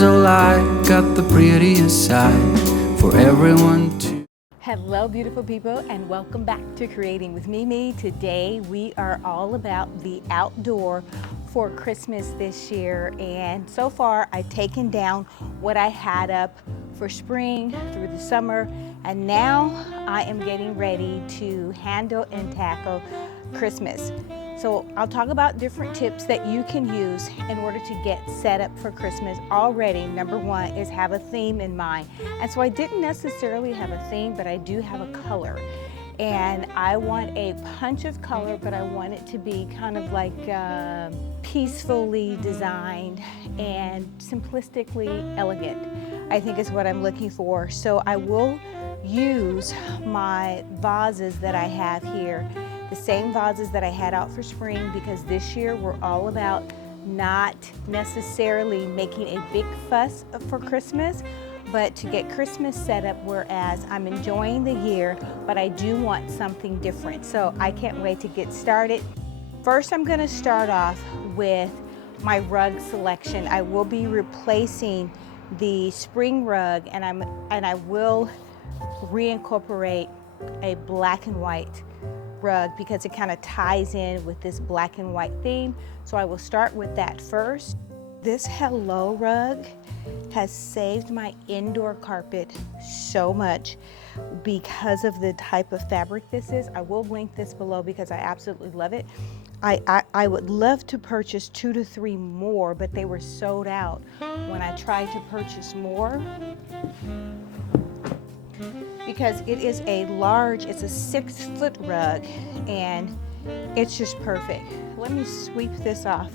There's a light, got the prettiest side for everyone to. Hello beautiful people, and welcome back to Creating with Mimi. Today we are all about the outdoor for Christmas this year, and so far I've taken down what I had up for spring through the summer, and now I am getting ready to handle and tackle Christmas. So I'll talk about different tips that you can use in order to get set up for Christmas already. Number one is have a theme in mind. And so I didn't necessarily have a theme, but I do have a color. And I want a punch of color, but I want it to be kind of like peacefully designed and simplistically elegant, I think is what I'm looking for. So I will use my vases that I have here, the same vases that I had out for spring, because this year we're all about not necessarily making a big fuss for Christmas, but to get Christmas set up, whereas I'm enjoying the year, but I do want something different. So I can't wait to get started. First, I'm gonna start off with my rug selection. I will be replacing the spring rug, and I will reincorporate a black and white rug because it kind of ties in with this black and white theme. So I will start with that first. This Hello rug has saved my indoor carpet so much because of the type of fabric this is. I will link this below because I absolutely love it. I would love to purchase 2 to 3 more, but they were sold out when I tried to purchase more, because it is a large, it's a 6-foot rug, and it's just perfect. Let me sweep this off.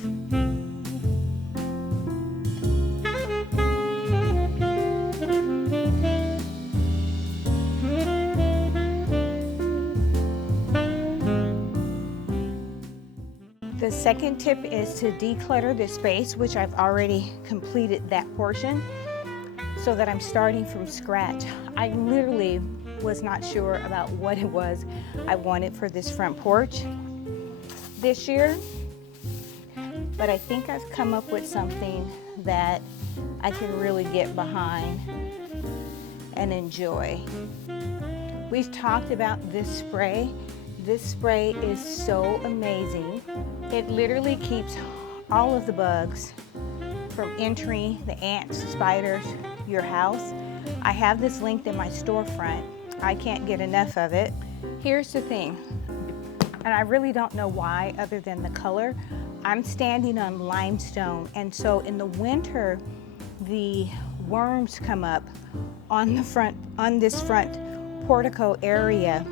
The second tip is to declutter the space, which I've already completed that portion, so that I'm starting from scratch. I literally was not sure about what it was I wanted for this front porch this year, but I think I've come up with something that I can really get behind and enjoy. We've talked about this spray. This spray is so amazing. It literally keeps all of the bugs from entering, the ants, the spiders, your house. I have this linked in my storefront. I can't get enough of it. Here's the thing, and I really don't know why other than the color. I'm standing on limestone, and so in the winter, the worms come up on the front, on this front portico area,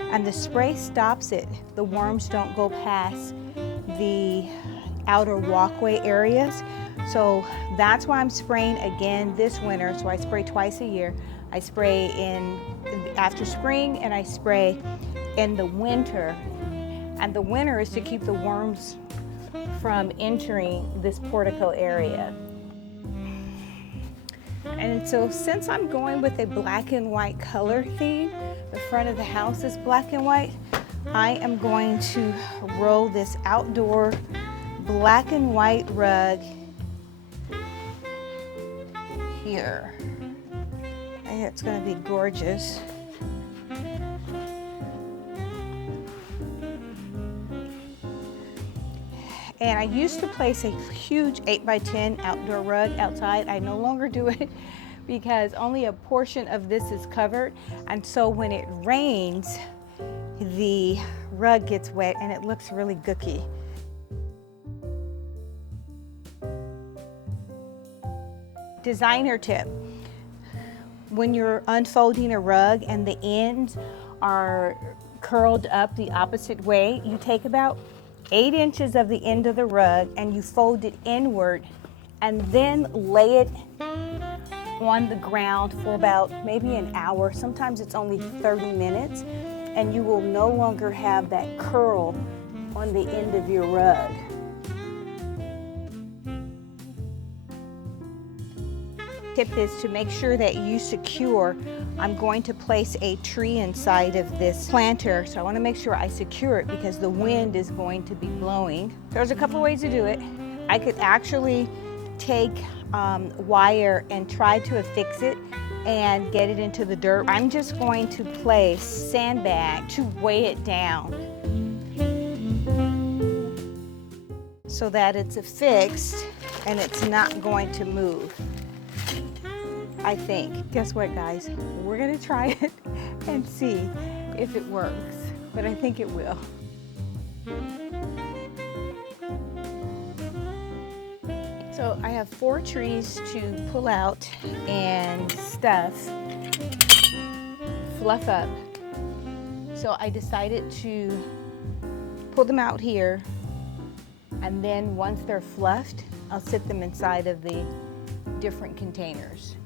and the spray stops it. The worms don't go past the outer walkway areas. So that's why I'm spraying again this winter. So I spray twice a year. I spray after spring, and I spray in the winter. And the winter is to keep the worms from entering this portico area. And so since I'm going with a black and white color theme, the front of the house is black and white, I am going to roll this outdoor black and white rug here. And it's going to be gorgeous. And I used to place a huge 8x10 outdoor rug outside. I no longer do it because only a portion of this is covered. And so when it rains, the rug gets wet and it looks really gooky. Designer tip. When you're unfolding a rug and the ends are curled up the opposite way, you take about 8 inches of the end of the rug and you fold it inward, and then lay it on the ground for about maybe an hour. Sometimes it's only 30 minutes, and you will no longer have that curl on the end of your rug. Tip is to make sure that you secure. I'm going to place a tree inside of this planter, so I want to make sure I secure it because the wind is going to be blowing. There's a couple of ways to do it. I could actually take wire and try to affix it and get it into the dirt. I'm just going to place sandbag to weigh it down so that it's affixed and it's not going to move, I think. Guess what, guys? We're gonna try it and see if it works, but I think it will. So I have 4 trees to pull out and fluff up. So I decided to pull them out here, and then once they're fluffed, I'll sit them inside of the different containers.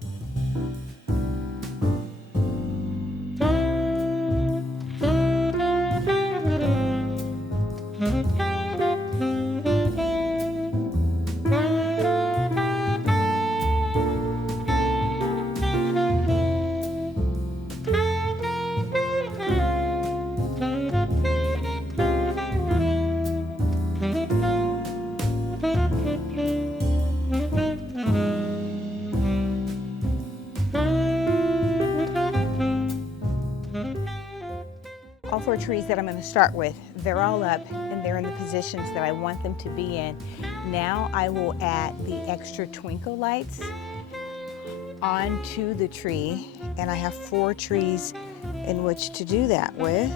All 4 trees that I'm going to start with, they're all up and they're in the positions that I want them to be in. Now I will add the extra twinkle lights onto the tree, and I have 4 trees in which to do that with.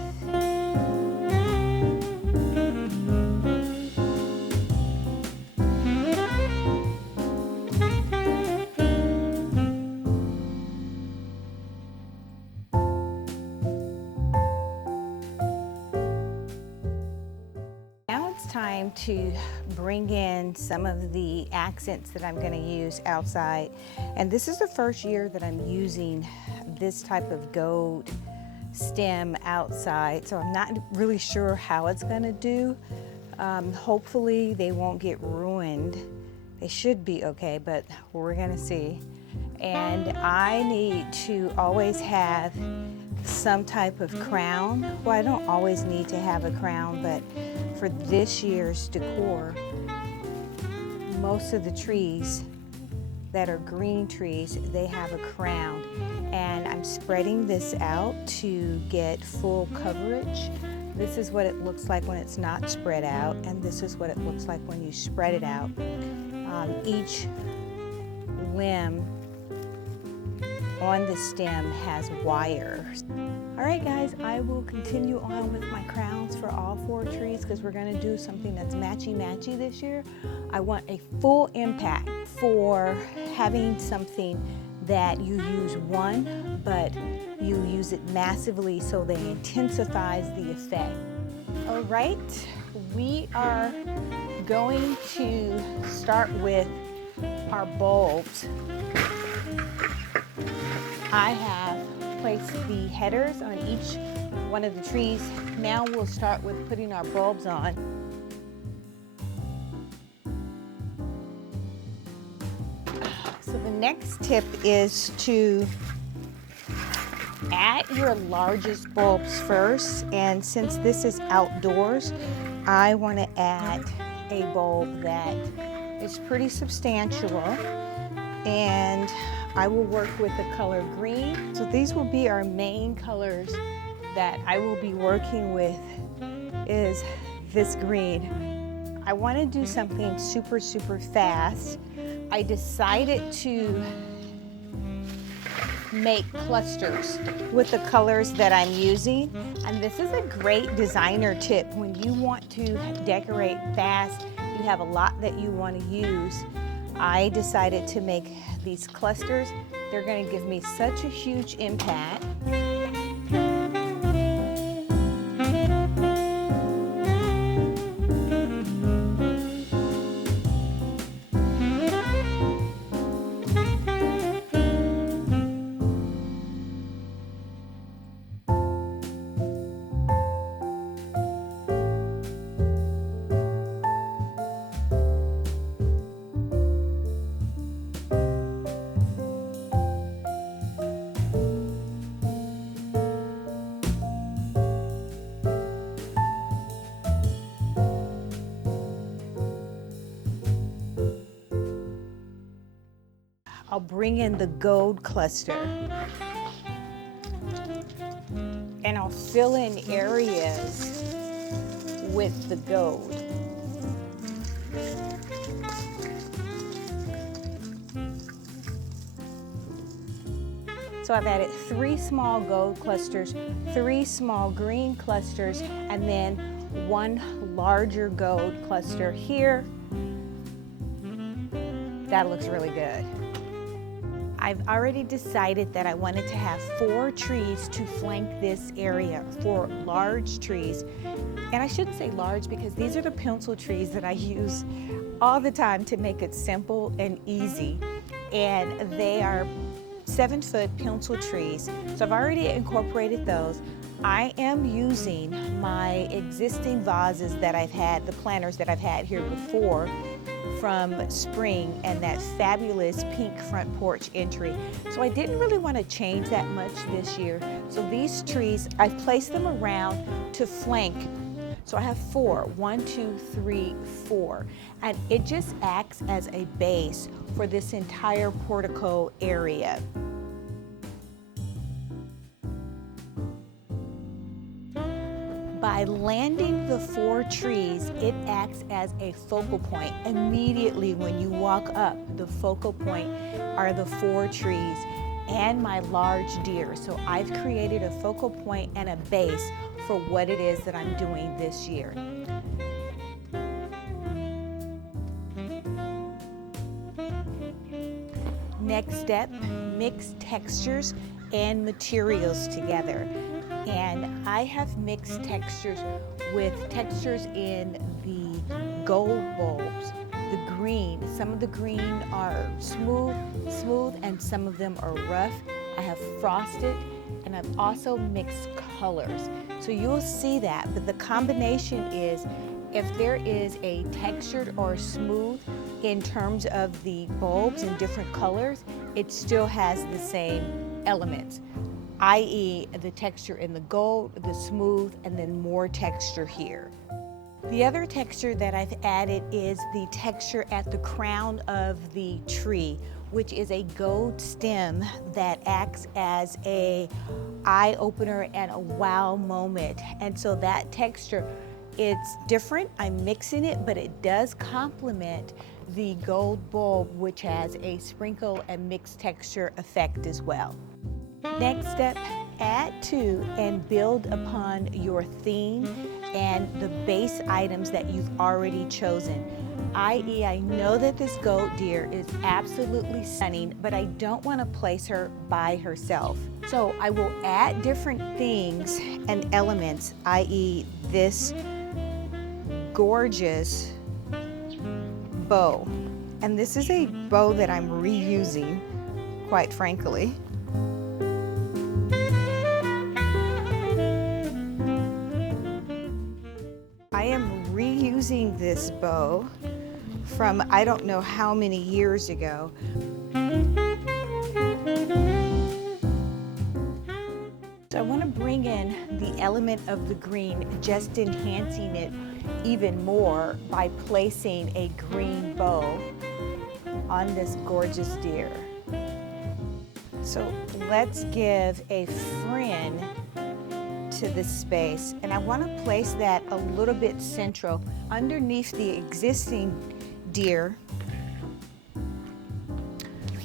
Time to bring in some of the accents that I'm going to use outside, and this is the first year that I'm using this type of gold stem outside, so I'm not really sure how it's going to do. Hopefully they won't get ruined. They should be okay, but we're going to see. And I need to always have some type of crown. Well, I don't always need to have a crown, but for this year's decor, most of the trees that are green trees, they have a crown. And I'm spreading this out to get full coverage. This is what it looks like when it's not spread out, and this is what it looks like when you spread it out. Each limb on the stem has wires. All right, guys, I will continue on with my crowns for all 4 trees because we're going to do something that's matchy-matchy this year. I want a full impact for having something that you use one, but you use it massively so they intensifies the effect. All right, we are going to start with our bulbs. I have placed the headers on each one of the trees. Now we'll start with putting our bulbs on. So the next tip is to add your largest bulbs first, and since this is outdoors, I want to add a bulb that is pretty substantial, and I will work with the color green. So these will be our main colors that I will be working with, is this green. I want to do something super fast. I decided to make clusters with the colors that I'm using, and this is a great designer tip when you want to decorate fast. You have a lot that you want to use. I decided to make these clusters. They're going to give me such a huge impact. I'll bring in the gold cluster and I'll fill in areas with the gold. So I've added 3 small gold clusters, 3 small green clusters, and then 1 larger gold cluster here. That looks really good. I've already decided that I wanted to have 4 trees to flank this area, 4 large trees. And I shouldn't say large because these are the pencil trees that I use all the time to make it simple and easy. And they are 7-foot pencil trees. So I've already incorporated those. I am using my existing vases that I've had, the planters that I've had here before from spring, and that fabulous pink front porch entry. So I didn't really want to change that much this year. So these trees, I've placed them around to flank. So I have 4, 1, 2, 3, 4. And it just acts as a base for this entire portico area. By landing the 4 trees, it acts as a focal point. Immediately when you walk up, the focal point are the 4 trees and my large deer. So I've created a focal point and a base for what it is that I'm doing this year. Next step, mix textures and materials together. And I have mixed textures with textures in the gold bulbs, the green. Some of the green are smooth, and some of them are rough. I have frosted, and I've also mixed colors. So you'll see that, but the combination is, if there is a textured or smooth in terms of the bulbs in different colors, it still has the same elements, i.e. the texture in the gold, the smooth, and then more texture here. The other texture that I've added is the texture at the crown of the tree, which is a gold stem that acts as a eye opener and a wow moment. And so that texture, it's different. I'm mixing it, but it does complement the gold bulb, which has a sprinkle and mixed texture effect as well. Next step, add to and build upon your theme and the base items that you've already chosen. I.e., I know that this goat deer is absolutely stunning, but I don't want to place her by herself. So I will add different things and elements, i.e. this gorgeous bow. And this is a bow that I'm reusing, quite frankly. I am reusing this bow from I don't know how many years ago. So I want to bring in the element of the green, just enhancing it even more by placing a green bow on this gorgeous deer. So let's give a friend to this space, and I want to place that a little bit central underneath the existing deer.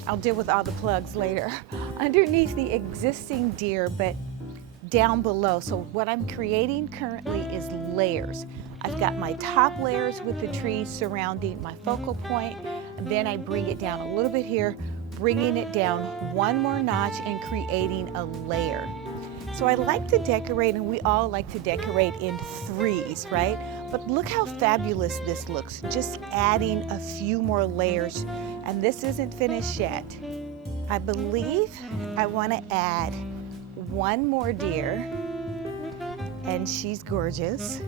I'll deal with all the plugs later. Underneath the existing deer, but down below. So what I'm creating currently is layers. I've got my top layers with the trees surrounding my focal point, and then I bring it down a little bit here, bringing it down one more notch and creating a layer. So I like to decorate, and we all like to decorate in threes, right? But look how fabulous this looks, just adding a few more layers, and this isn't finished yet. I believe I want to add one more deer, and she's gorgeous,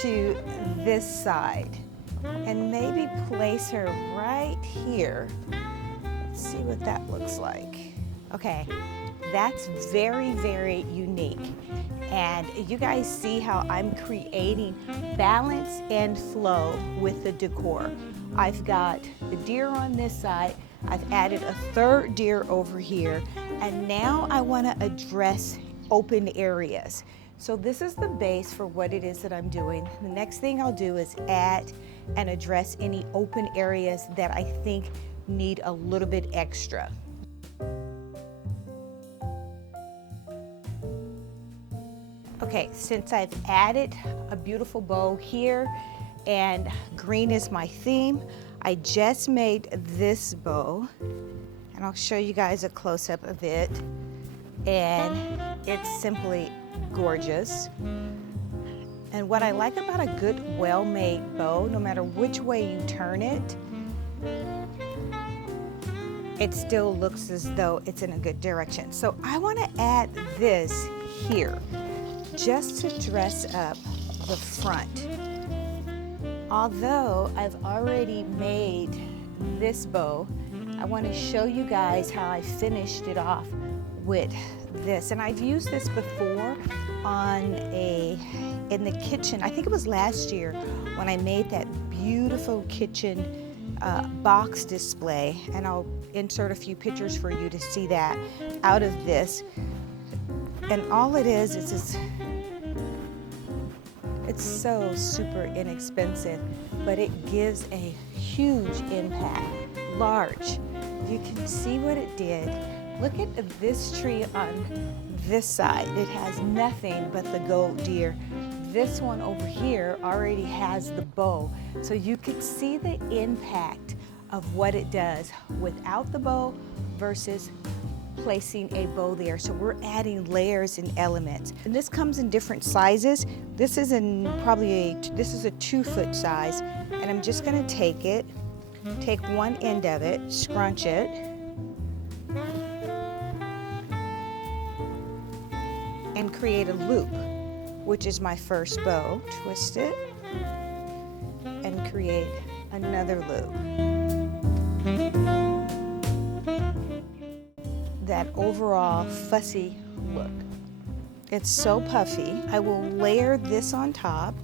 to this side, and maybe place her right here. Let's see what that looks like. Okay. That's very, very unique. And you guys see how I'm creating balance and flow with the decor. I've got the deer on this side, I've added a third deer over here, and now I want to address open areas. So this is the base for what it is that I'm doing. The next thing I'll do is add and address any open areas that I think need a little bit extra. Okay, since I've added a beautiful bow here and green is my theme, I just made this bow, and I'll show you guys a close-up of it, and it's simply gorgeous. And what I like about a good, well-made bow, no matter which way you turn it, it still looks as though it's in a good direction. So I want to add this here, just to dress up the front. Although I've already made this bow, I want to show you guys how I finished it off with this. And I've used this before in the kitchen. I think it was last year when I made that beautiful kitchen box display, and I'll insert a few pictures for you to see that out of this. And all it is it's so super inexpensive, but it gives a huge impact, large. You can see what it did. Look at this tree on this side. It has nothing but the gold deer. This one over here already has the bow. So you can see the impact of what it does without the bow versus placing a bow there. So we're adding layers and elements. And this comes in different sizes. This is this is a 2-foot size. And I'm just gonna take one end of it, scrunch it, and create a loop, which is my first bow. Twist it and create another loop. That overall fussy look. It's so puffy. I will layer this on top.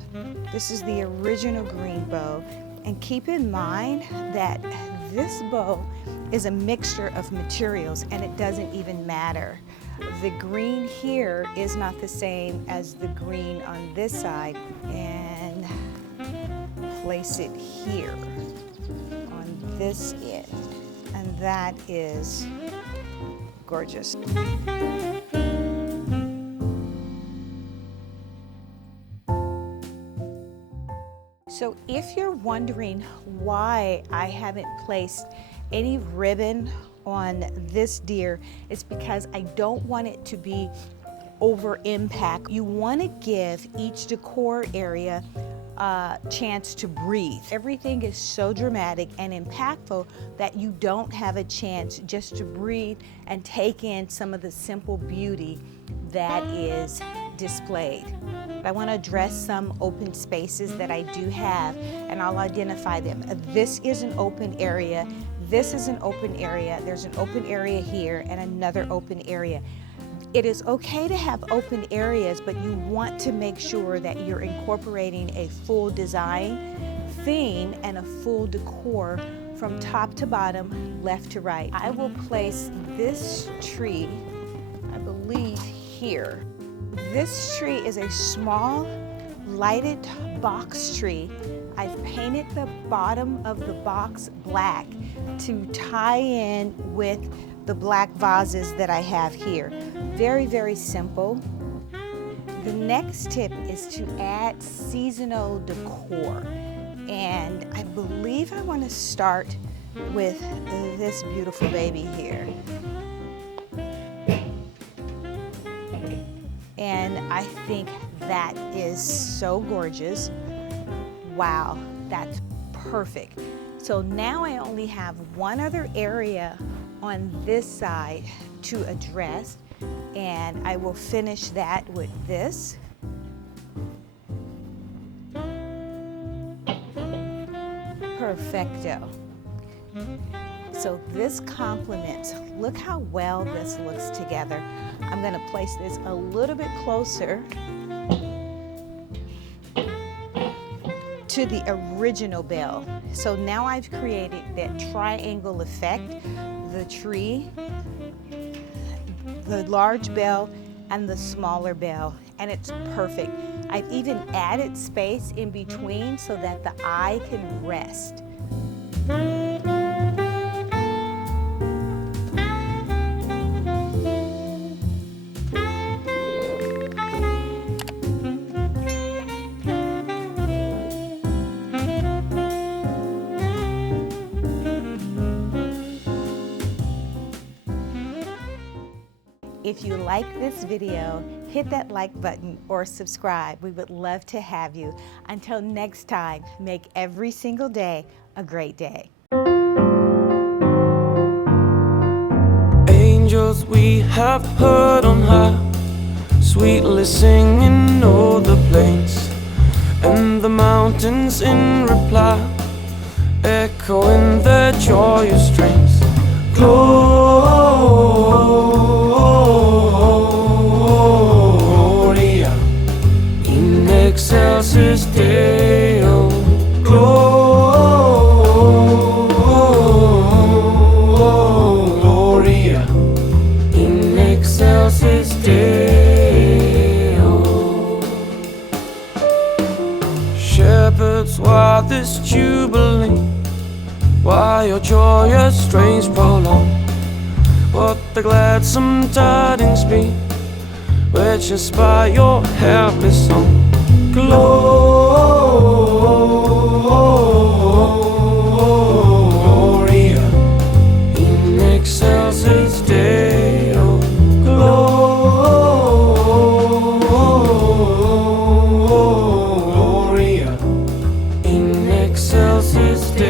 This is the original green bow. And keep in mind that this bow is a mixture of materials, and it doesn't even matter. The green here is not the same as the green on this side. And place it here on this end. And that is gorgeous. So if you're wondering why I haven't placed any ribbon on this deer, it's because I don't want it to be over impact. You want to give each decor area a chance to breathe. Everything is so dramatic and impactful that you don't have a chance just to breathe and take in some of the simple beauty that is displayed. I want to address some open spaces that I do have, and I'll identify them. This is an open area. This is an open area. There's an open area here and another open area. It is okay to have open areas, but you want to make sure that you're incorporating a full design, theme, and a full decor from top to bottom, left to right. I will place this tree, I believe, here. This tree is a small, lighted box tree. I've painted the bottom of the box black to tie in with the black vases that I have here. Very, very simple. The next tip is to add seasonal decor. And I believe I want to start with this beautiful baby here. And I think that is so gorgeous. Wow, that's perfect. So now I only have one other area on this side to address, and I will finish that with this. Perfecto. So this complements, look how well this looks together. I'm gonna place this a little bit closer to the original bell. So now I've created that triangle effect, the tree, the large bell, and the smaller bell, and it's perfect. I've even added space in between so that the eye can rest. If you like this video, hit that like button or subscribe. We would love to have you. Until next time, make every single day a great day. Angels we have heard on high, sweetly singing o'er the plains, and the mountains in reply, echoing their joyous strains. Gloria in excelsis Deo. Gloria in excelsis Deo. Shepherds, why this jubilee? Why your joyous strains prolong? What the gladsome tidings be, which inspire your happy song? Gloria in excelsis Deo. Gloria in excelsis Deo.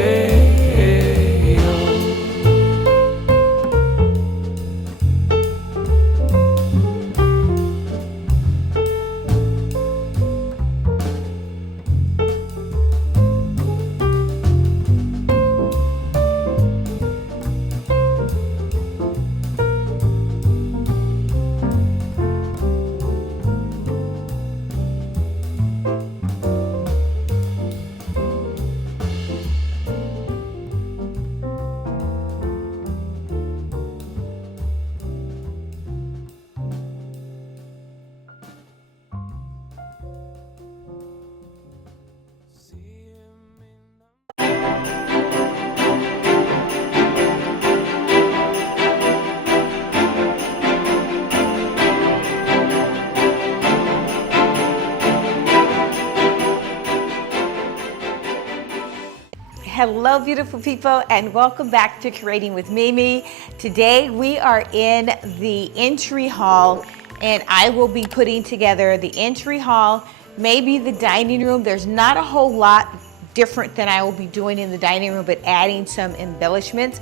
Hello, beautiful people, and welcome back to Curating with Mimi. Today we are in the entry hall, and I will be putting together the entry hall, maybe the dining room. There's not a whole lot different than I will be doing in the dining room, but adding some embellishments.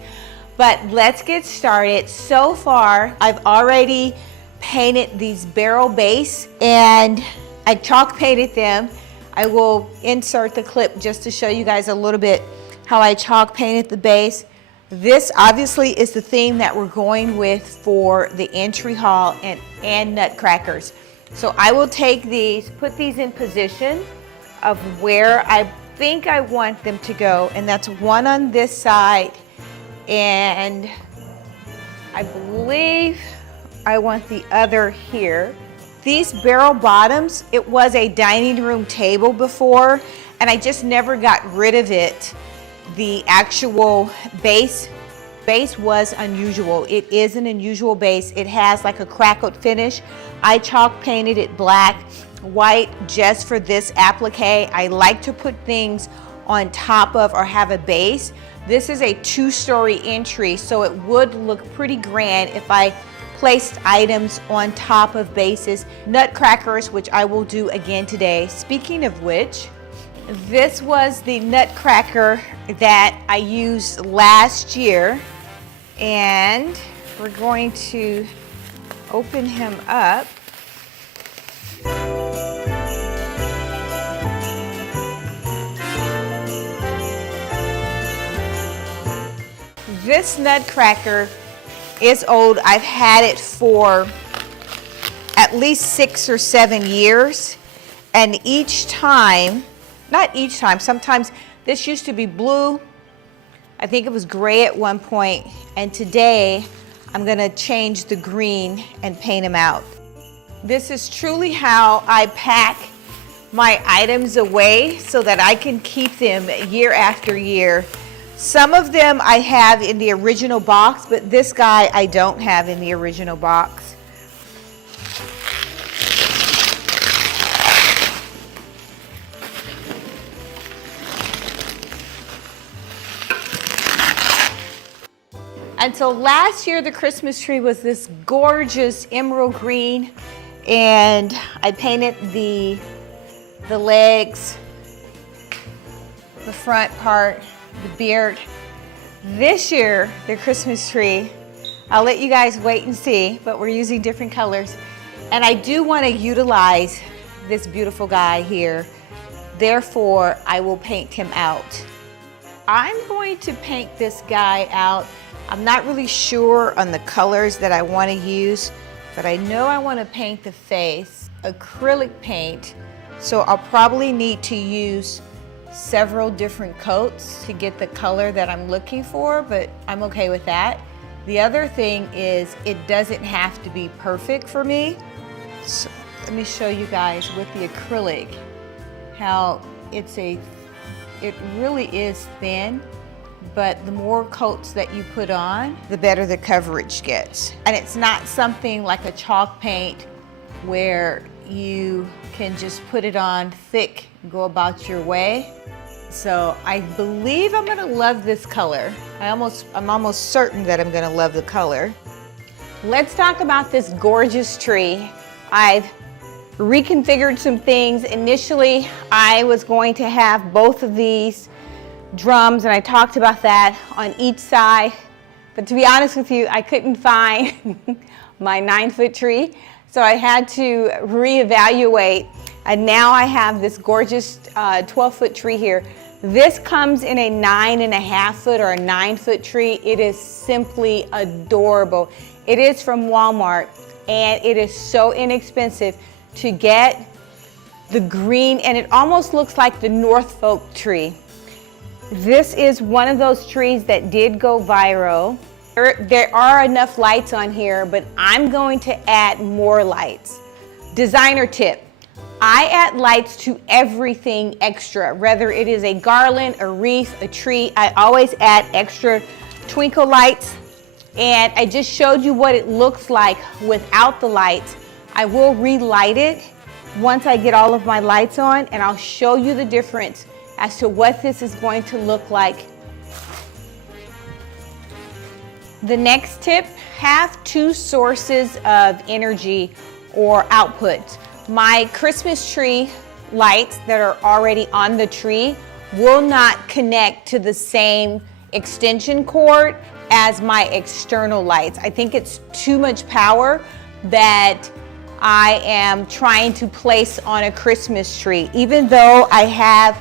But let's get started. So far, I've already painted these barrel base, and I chalk painted them. I will insert the clip just to show you guys a little bit how I chalk painted the base. This obviously is the theme that we're going with for the entry hall and nutcrackers. So I will take these, put these in position of where I think I want them to go, and that's one on this side, and I believe I want the other here. These barrel bottoms, it was a dining room table before, and I just never got rid of it. The actual base was unusual. It is an unusual base. It has like a crackled finish. I chalk painted it black, white just for this applique. I like to put things on top of or have a base. This is a 2-story entry, so it would look pretty grand if I placed items on top of bases. Nutcrackers, which I will do again today. Speaking of which, this was the nutcracker that I used last year, and we're going to open him up. This nutcracker is old. I've had it for at least 6 or 7 years, and each time not each time, sometimes this used to be blue. I think it was gray at one point, and today I'm gonna change the green and paint them out. This is truly how I pack my items away so that I can keep them year after year. Some of them I have in the original box, but this guy I don't have in the original box. And so last year the Christmas tree was this gorgeous emerald green, and I painted the legs, the front part, the beard. This year the Christmas tree, I'll let you guys wait and see, but we're using different colors. And I do want to utilize this beautiful guy here. Therefore, I will paint him out. I'm going to paint this guy out. I'm not really sure on the colors that I want to use, but I know I want to paint the face acrylic paint, so I'll probably need to use several different coats to get the color that I'm looking for, but I'm okay with that. The other thing is it doesn't have to be perfect for me. So let me show you guys with the acrylic how it really is thin. But the more coats that you put on, the better the coverage gets. And it's not something like a chalk paint where you can just put it on thick and go about your way. So I believe I'm gonna love this color. I'm almost certain that I'm gonna love the color. Let's talk about this gorgeous tree. I've reconfigured some things. Initially, I was going to have both of these drums, and I talked about that on each side, but to be honest with you, I couldn't find my 9-foot tree, so I had to reevaluate, and now I have this gorgeous 12-foot tree here. This comes in a 9.5-foot or a 9-foot tree. It is simply adorable. It is from Walmart, and it is so inexpensive to get the green, and it almost looks like the Norfolk tree. This is one of those trees that did go viral. There are enough lights on here, but I'm going to add more lights. Designer tip, I add lights to everything extra, whether it is a garland, a wreath, a tree, I always add extra twinkle lights. And I just showed you what it looks like without the lights. I will relight it once I get all of my lights on, and I'll show you the difference as to what this is going to look like. The next tip, have 2 sources of energy or output. My Christmas tree lights that are already on the tree will not connect to the same extension cord as my external lights. I think it's too much power that I am trying to place on a Christmas tree. Even though I have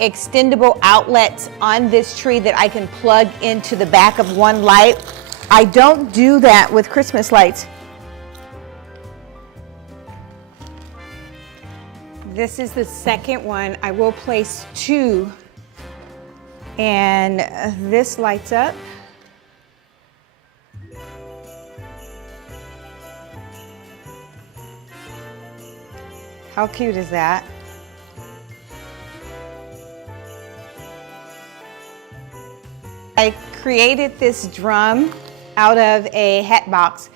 extendable outlets on this tree that I can plug into the back of one light, I don't do that with Christmas lights. This is the second one. I will place 2, and this lights up. How cute is that? I created this drum out of a hat box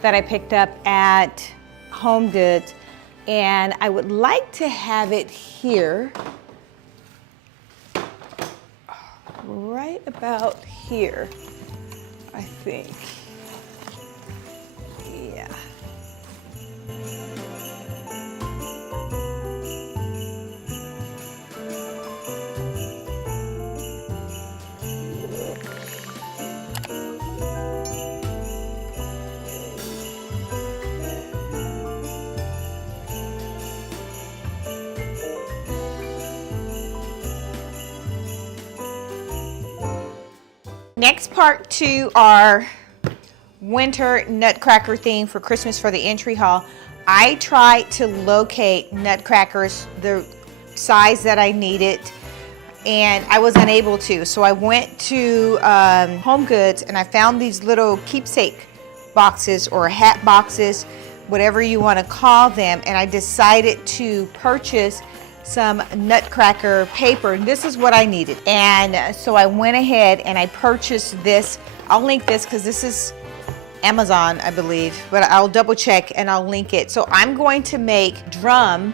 that I picked up at Home Goods, and I would like to have it here, right about here, I think. Yeah. Next part 2 our winter nutcracker theme for Christmas for the entry hall. I try to locate nutcrackers, the size that I needed, and I was unable to. So I went to Home Goods and I found these little keepsake boxes or hat boxes, whatever you want to call them, and I decided to purchase some nutcracker paper. This is what I needed, and so I went ahead and I purchased this. I'll link this because this is Amazon, I believe, but I'll double check and I'll link it. So I'm going to make drums.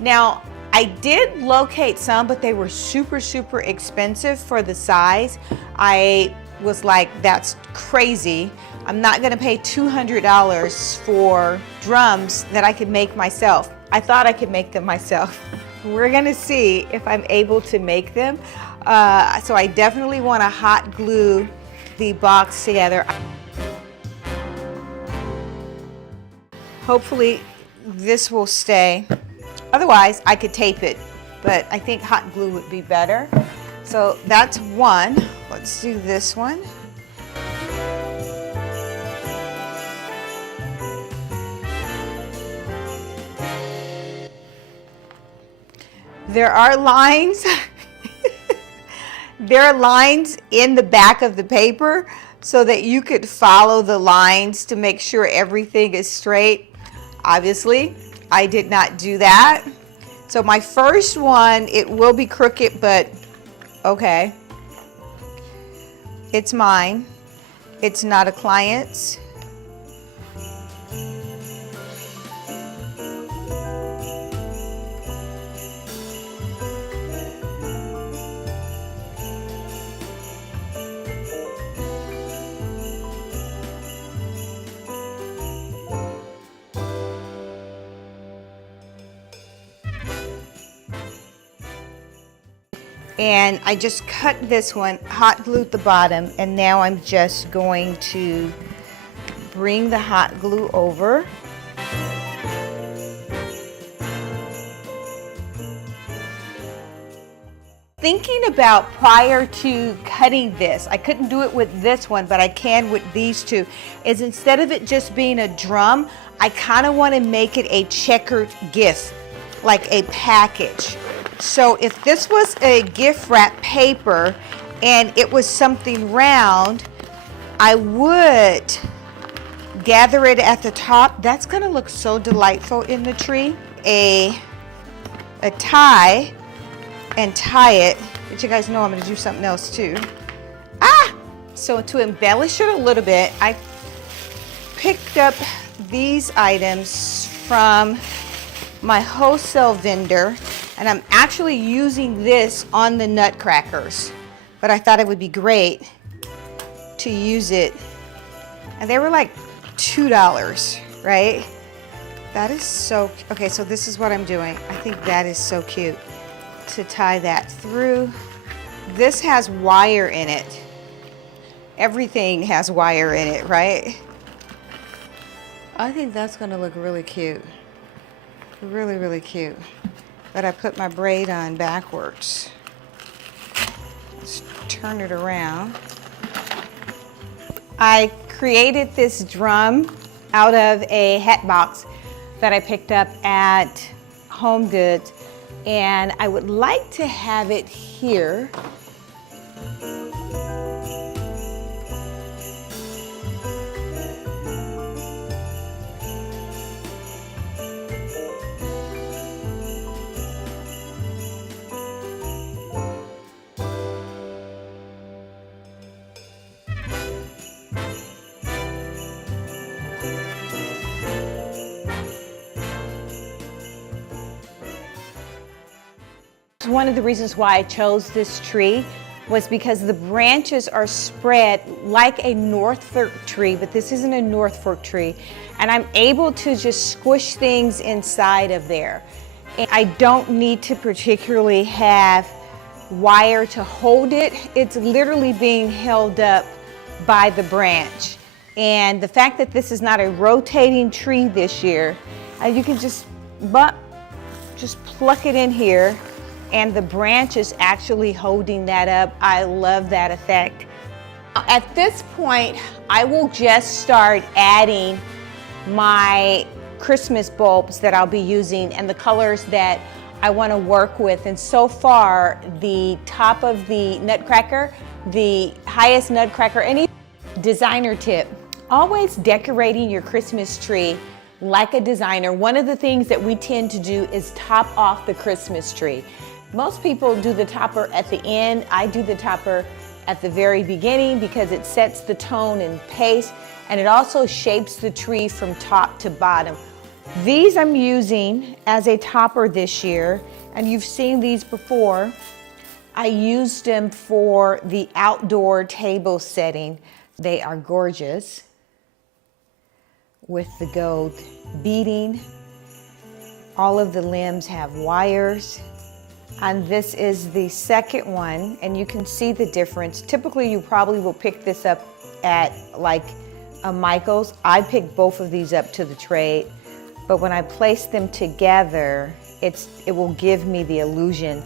Now, I did locate some, but they were super, super expensive for the size. I was like, that's crazy. I'm not gonna pay $200 for drums that I could make myself. I thought I could make them myself. We're gonna see if I'm able to make them. So I definitely wanna hot glue the box together. Hopefully this will stay. Otherwise, I could tape it, but I think hot glue would be better. So that's one. Let's do this one. There are lines. There are lines in the back of the paper so that you could follow the lines to make sure everything is straight. Obviously, I did not do that. So my first one, it will be crooked, but okay. It's mine. It's not a client's. And I just cut this one, hot glued the bottom, and now I'm just going to bring the hot glue over. Thinking about prior to cutting this, I couldn't do it with this one, but I can with these two, is instead of it just being a drum, I kind of want to make it a checkered gift, like a package. So if this was a gift wrap paper and it was something round, I would gather it at the top. That's gonna look so delightful in the tree. A tie and tie it, but you guys know I'm gonna do something else too. So to embellish it a little bit, I picked up these items from my wholesale vendor, and I'm actually using this on the nutcrackers, but I thought it would be great to use it. And they were like $2, right? That is so, okay, so this is what I'm doing. I think that is so cute to tie that through. This has wire in it. Everything has wire in it, right? I think that's gonna look really cute. Really, really cute. But I put my braid on backwards. Let's turn it around. I created this drum out of a hat box that I picked up at Home Goods, and I would like to have it here. One of the reasons why I chose this tree was because the branches are spread like a Norfolk tree, but this isn't a Norfolk tree. And I'm able to just squish things inside of there. And I don't need to particularly have wire to hold it. It's literally being held up by the branch. And the fact that this is not a rotating tree this year, you can just pluck it in here, and the branch is actually holding that up. I love that effect. At this point, I will just start adding my Christmas bulbs that I'll be using and the colors that I want to work with. And so far, the top of the nutcracker, the highest nutcracker, any designer tip, always decorating your Christmas tree like a designer. One of the things that we tend to do is top off the Christmas tree. Most people do the topper at the end. I do the topper at the very beginning because it sets the tone and pace, and it also shapes the tree from top to bottom. These I'm using as a topper this year, and you've seen these before. I used them for the outdoor table setting. They are gorgeous with the gold beading. All of the limbs have wires. And this is the second one, and you can see the difference. Typically, you probably will pick this up at like a Michael's. I picked both of these up to the trade, but when I place them together, it will give me the illusion.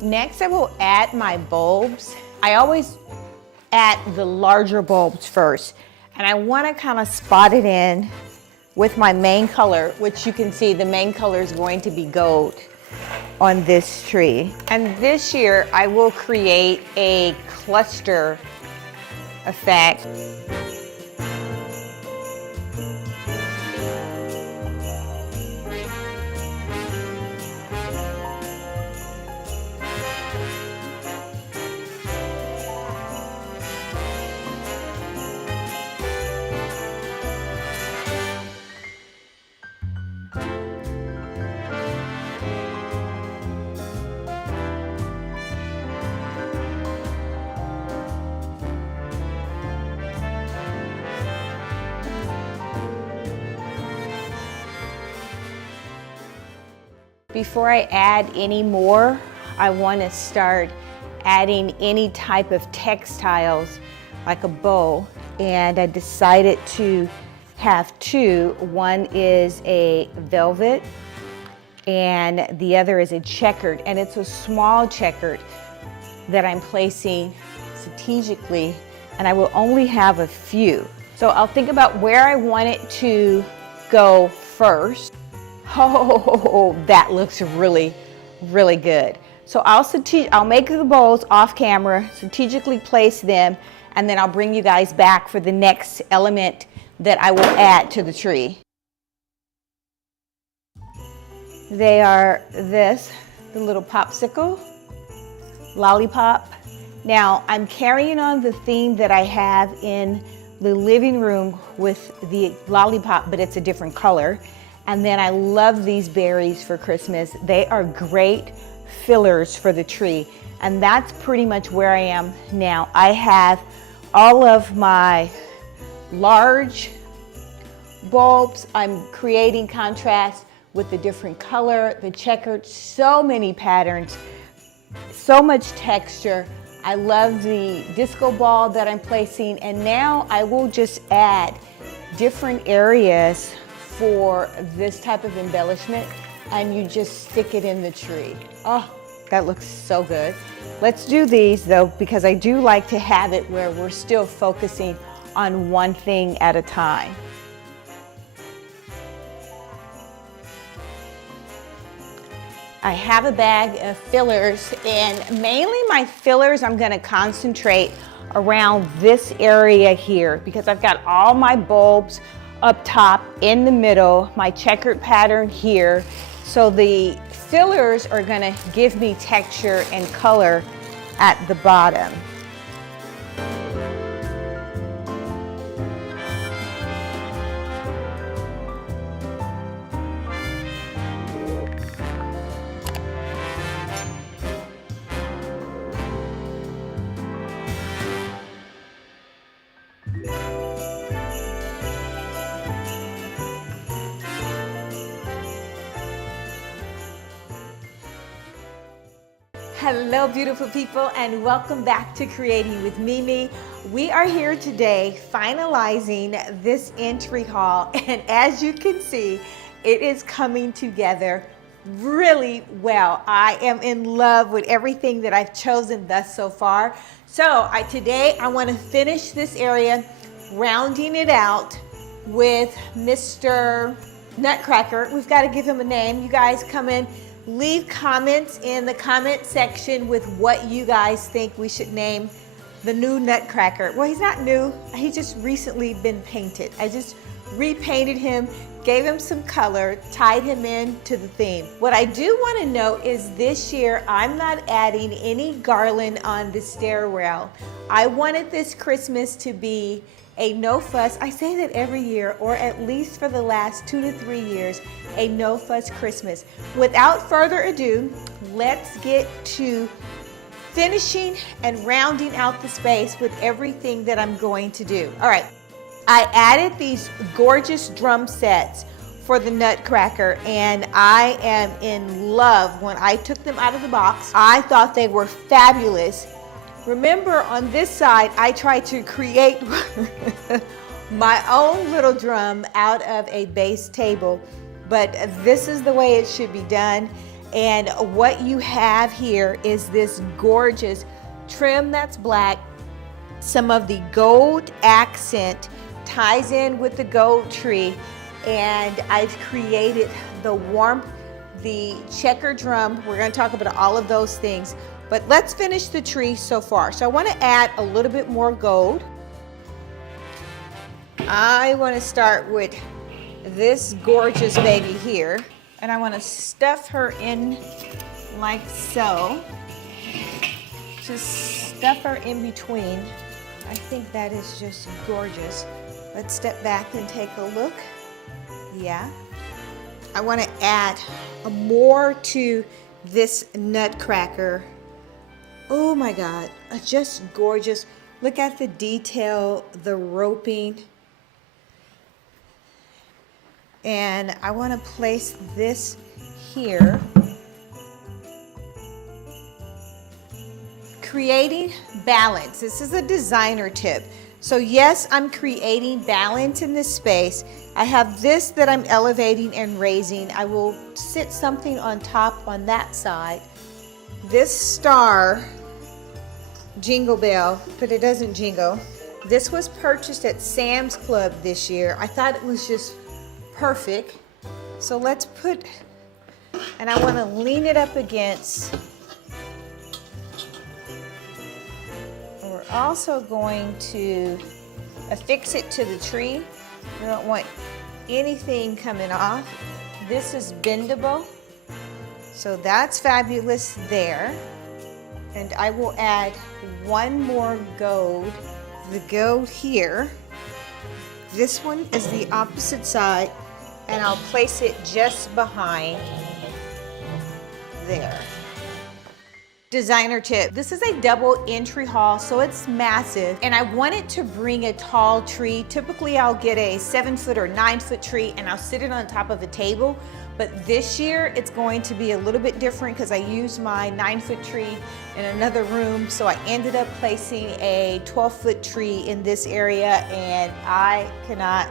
Next, I will add my bulbs. I always add the larger bulbs first, and I want to kind of spot it in with my main color, which you can see the main color is going to be gold on this tree. And this year I will create a cluster effect. Before I add any more, I want to start adding any type of textiles like a bow, and I decided to have two. One is a velvet and the other is a checkered, and it's a small checkered that I'm placing strategically, and I will only have a few. So I'll think about where I want it to go first. Oh, that looks really, really good. So I'll make the bowls off camera, strategically place them, and then I'll bring you guys back for the next element that I will add to the tree. They are the little popsicle, lollipop. Now I'm carrying on the theme that I have in the living room with the lollipop, but it's a different color. And then I love these berries for Christmas. They are great fillers for the tree. And that's pretty much where I am now. I have all of my large bulbs. I'm creating contrast with the different color, the checkered, so many patterns, so much texture. I love the disco ball that I'm placing. And now I will just add different areas for this type of embellishment, and you just stick it in the tree. Oh, that looks so good. Let's do these though, because I do like to have it where we're still focusing on one thing at a time. I have a bag of fillers, and mainly my fillers I'm going to concentrate around this area here because I've got all my bulbs up top, in the middle, my checkered pattern here. So the fillers are gonna give me texture and color at the bottom. Hello beautiful people, and welcome back to Creating with Mimi. We are here today finalizing this entry hall, and as you can see, it is coming together really well. I am in love with everything that I've chosen thus so far. So today I want to finish this area rounding it out with Mr. Nutcracker. We've got to give him a name. You guys come in, leave comments in the comment section with what you guys think we should name the new Nutcracker. Well, he's not new. He's just recently been painted. I just repainted him, gave him some color, tied him into the theme. What I do want to note is this year I'm not adding any garland on the stairwell. I wanted this Christmas to be a no fuss. I say that every year, or at least for the last 2 to 3 years, a no fuss Christmas. Without further ado, let's get to finishing and rounding out the space with everything that I'm going to do. All right. I added these gorgeous drum sets for the Nutcracker, and I am in love. When I took them out of the box, I thought they were fabulous. Remember, on this side, I tried to create my own little drum out of a base table, but this is the way it should be done. And what you have here is this gorgeous trim that's black. Some of the gold accent ties in with the gold tree, and I've created the warmth, the checker drum. We're going to talk about all of those things, but let's finish the tree so far. So I want to add a little bit more gold. I want to start with this gorgeous baby here, and I want to stuff her in like so. Just stuff her in between. I think that is just gorgeous. Let's step back and take a look. Yeah. I want to add more to this Nutcracker. Oh my God, just gorgeous. Look at the detail, the roping. And I want to place this here. Creating balance. This is a designer tip. So yes, I'm creating balance in this space. I have this that I'm elevating and raising. I will sit something on top on that side. This star jingle bell, but it doesn't jingle. This was purchased at Sam's Club this year. I thought it was just perfect. So let's put, and I want to lean it up against. We're also going to affix it to the tree. We don't want anything coming off. This is bendable, so that's fabulous there. And I will add one more gold. The gold here. This one is the opposite side, and I'll place it just behind there. Designer tip. This is a double entry hall, so it's massive, and I wanted to bring a tall tree. Typically I'll get a 7-foot or 9-foot tree and I'll sit it on top of a table, but this year it's going to be a little bit different because I used my 9-foot tree in another room, so I ended up placing a 12-foot tree in this area, and I cannot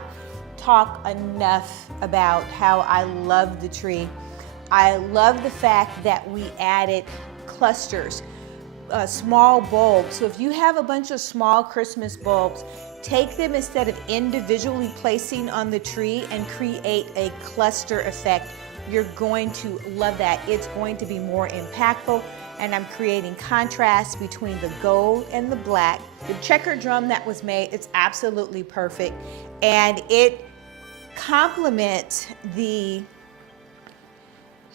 talk enough about how I love the tree. I love the fact that we added clusters, small bulbs. So if you have a bunch of small Christmas bulbs, take them instead of individually placing on the tree and create a cluster effect. You're going to love that. It's going to be more impactful, and I'm creating contrast between the gold and the black. The checker drum that was made, it's absolutely perfect, and it complements the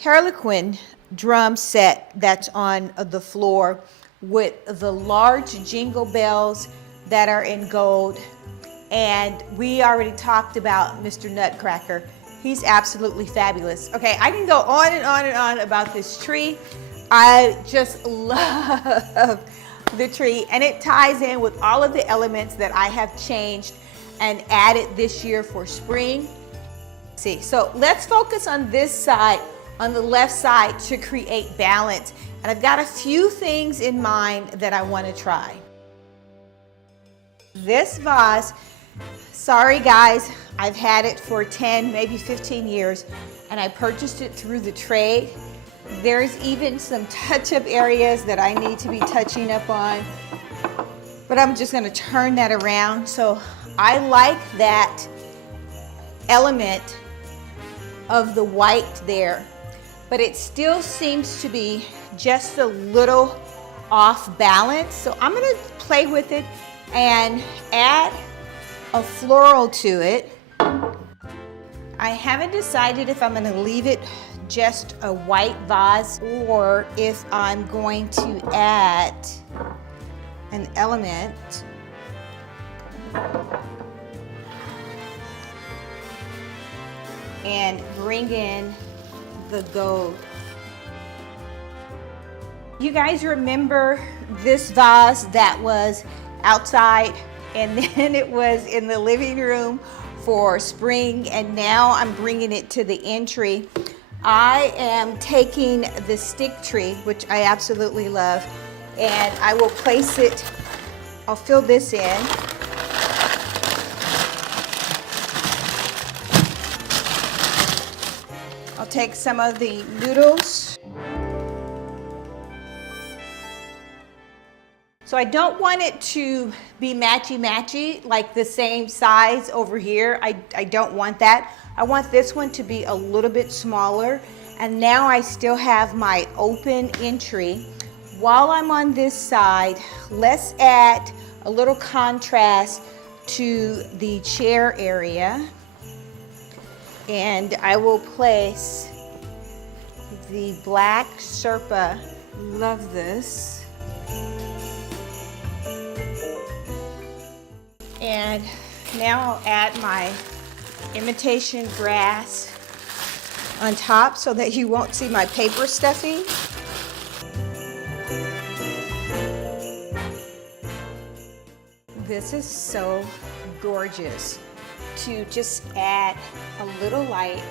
Harlequin drum set that's on the floor with the large jingle bells that are in gold. And we already talked about Mr. Nutcracker. He's absolutely fabulous. Okay, I can go on and on and on about this tree. I just love the tree, and it ties in with all of the elements that I have changed and added this year for spring. See, so let's focus on this side, on the left side, to create balance. And I've got a few things in mind that I want to try. This vase, sorry guys, I've had it for 10, maybe 15 years, and I purchased it through the trade. There's even some touch-up areas that I need to be touching up on, but I'm just going to turn that around. So I like that element of the white there, but it still seems to be just a little off balance. So I'm gonna play with it and add a floral to it. I haven't decided if I'm gonna leave it just a white vase or if I'm going to add an element. And bring in the gold. You guys remember this vase that was outside and then it was in the living room for spring, and now I'm bringing it to the entry. I am taking the stick tree, which I absolutely love, and I will place it, I'll fill this in. I'll take some of the noodles. So I don't want it to be matchy-matchy, like the same size over here. I don't want that. I want this one to be a little bit smaller. And now I still have my open entry. While I'm on this side, let's add a little contrast to the chair area. And I will place the black Serpa. Love this. And now I'll add my imitation grass on top so that you won't see my paper stuffing. This is so gorgeous to just add a little light,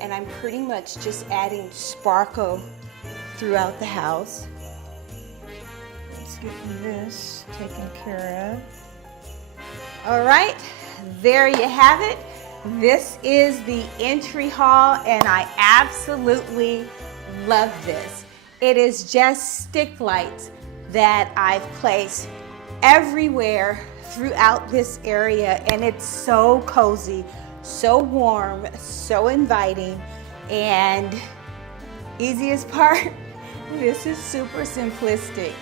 and I'm pretty much just adding sparkle throughout the house. Let's get this taken care of. All right, there you have it. This is the entry hall, and I absolutely love this. It is just stick lights that I've placed everywhere throughout this area, and it's so cozy, so warm, so inviting, and easiest part, this is super simplistic.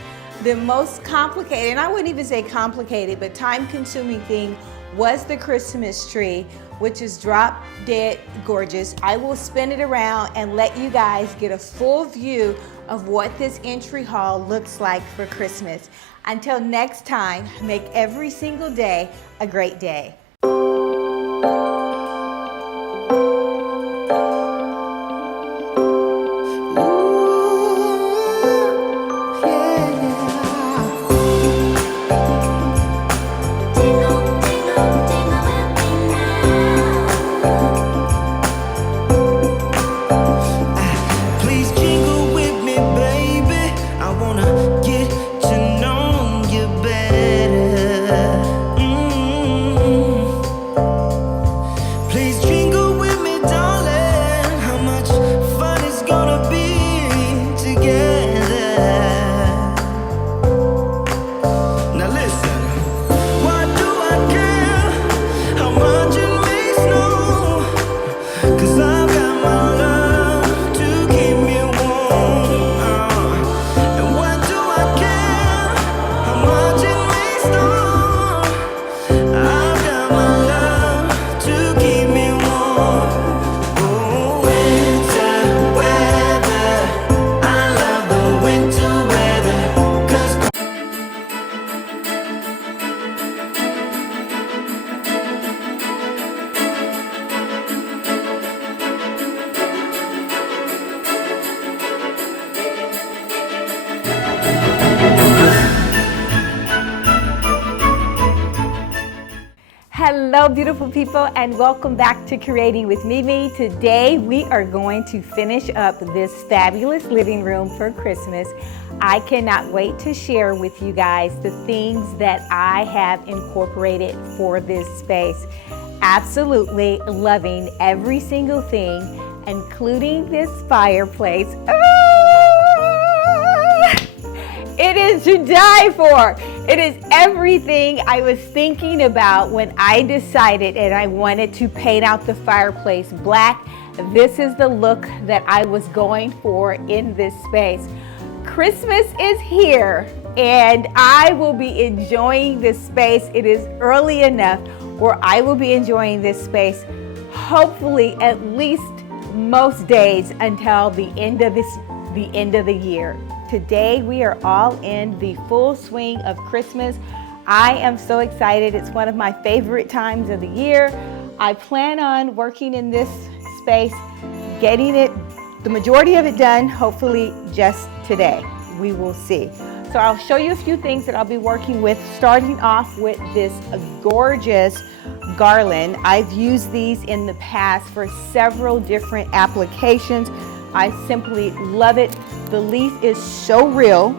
The most complicated, and I wouldn't even say complicated, but time-consuming thing was the Christmas tree, which is drop dead gorgeous. I will spin it around and let you guys get a full view of what this entry hall looks like for Christmas. Until next time, make every single day a great day. Hello beautiful people, and welcome back to Creating with Mimi. Today we are going to finish up this fabulous living room for Christmas. I cannot wait to share with you guys the things that I have incorporated for this space. Absolutely loving every single thing, including this fireplace. It is to die for. It is everything I was thinking about when I decided and I wanted to paint out the fireplace black. This is the look that I was going for in this space. Christmas is here and I will be enjoying this space. It is early enough where I will be enjoying this space, hopefully at least most days until the end of the year. Today we are all in the full swing of Christmas. I am so excited. It's one of my favorite times of the year. I plan on working in this space, getting it, the majority of it done, hopefully just today. We will see. So I'll show you a few things that I'll be working with, starting off with this gorgeous garland. I've used these in the past for several different applications. I simply love it. The leaf is so real.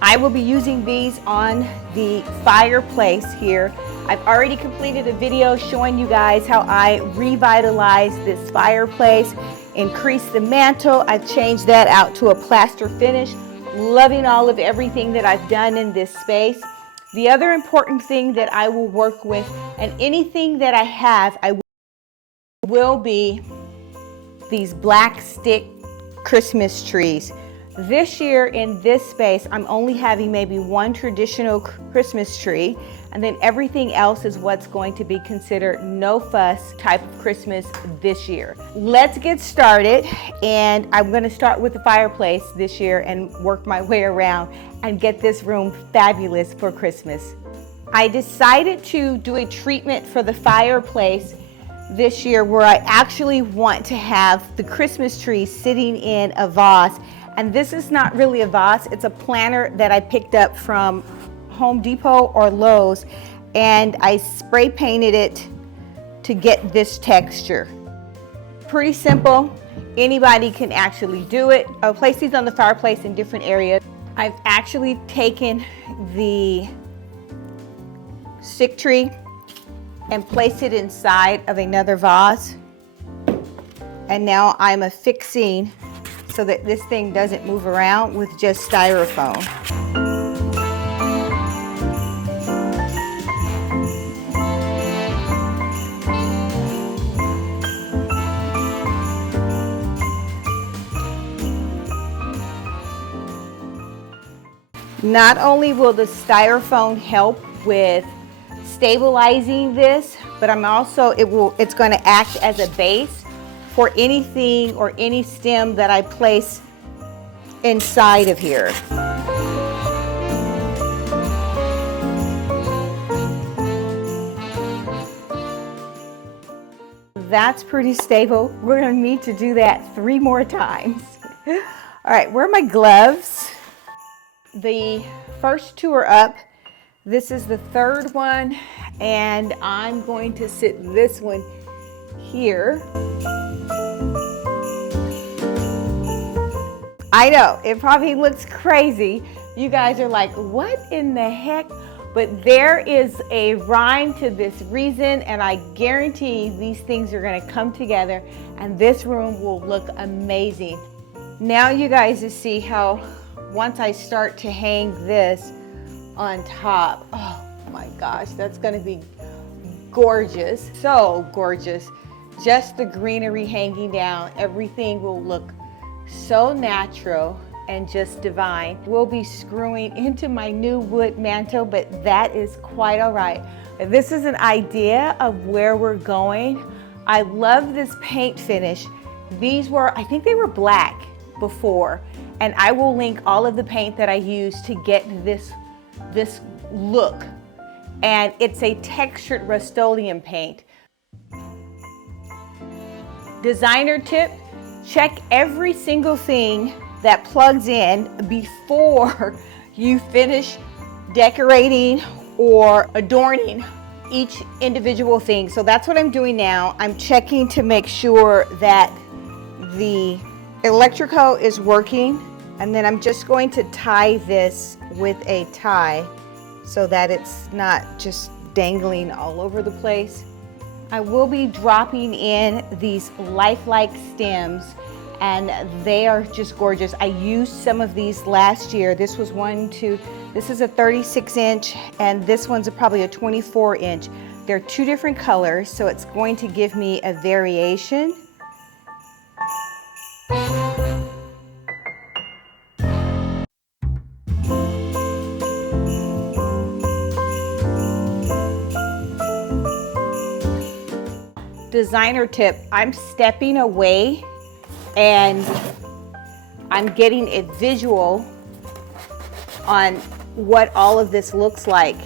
I will be using these on the fireplace here. I've already completed a video showing you guys how I revitalized this fireplace, increased the mantle. I've changed that out to a plaster finish. Loving all of everything that I've done in this space. The other important thing that I will work with, and anything that I have, I will be these black stick Christmas trees. This year in this space, I'm only having maybe one traditional Christmas tree, and then everything else is what's going to be considered no fuss type of Christmas this year. Let's get started, and I'm going to start with the fireplace this year and work my way around and get this room fabulous for Christmas. I decided to do a treatment for the fireplace this year where I actually want to have the Christmas tree sitting in a vase. And this is not really a vase, it's a planter that I picked up from Home Depot or Lowe's, and I spray painted it to get this texture. Pretty simple, anybody can actually do it. I'll place these on the fireplace in different areas. I've actually taken the stick tree and placed it inside of another vase. And now I'm affixing so that this thing doesn't move around with just styrofoam. Not only will the styrofoam help with stabilizing this, but it's going to act as a base for anything or any stem that I place inside of here. That's pretty stable. We're gonna need to do that 3 more times. All right, where are my gloves? The first 2 are up. This is the 3rd one, and I'm going to sit this one here. I know, it probably looks crazy. You guys are like, what in the heck? But there is a rhyme to this reason, and I guarantee these things are gonna come together and this room will look amazing. Now you guys will see how once I start to hang this on top, oh my gosh, that's gonna be gorgeous, so gorgeous. Just the greenery hanging down, everything will look so natural and just divine. We'll be screwing into my new wood mantle, but that is quite all right. This is an idea of where we're going. I love this paint finish. These were, I think they were black before, and I will link all of the paint that I used to get this look. And it's a textured Rust-Oleum paint. Designer tip, check every single thing that plugs in before you finish decorating or adorning each individual thing. So that's what I'm doing now. I'm checking to make sure that the electrical is working, and then I'm just going to tie this with a tie so that it's not just dangling all over the place. I will be dropping in these lifelike stems, and they are just gorgeous. I used some of these last year. This was this is a 36 inch and this one's probably a 24 inch. They're two different colors, so it's going to give me a variation. Designer tip, I'm stepping away and I'm getting a visual on what all of this looks like.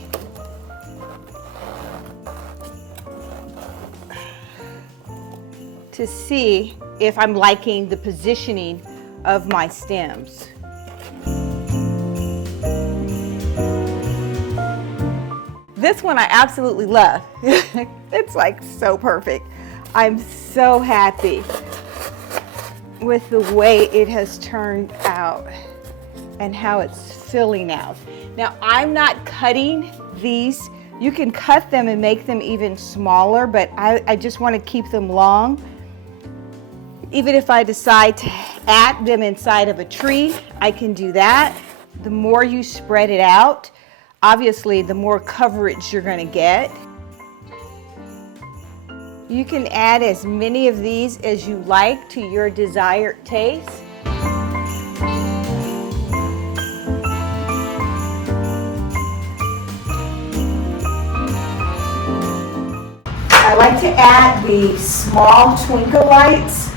To see if I'm liking the positioning of my stems. This one I absolutely love. It's like so perfect. I'm so happy with the way it has turned out and how it's filling out. Now, I'm not cutting these. You can cut them and make them even smaller, but I just want to keep them long. Even if I decide to add them inside of a tree, I can do that. The more you spread it out, obviously the more coverage you're going to get. You can add as many of these as you like to your desired taste. I like to add the small twinkle lights,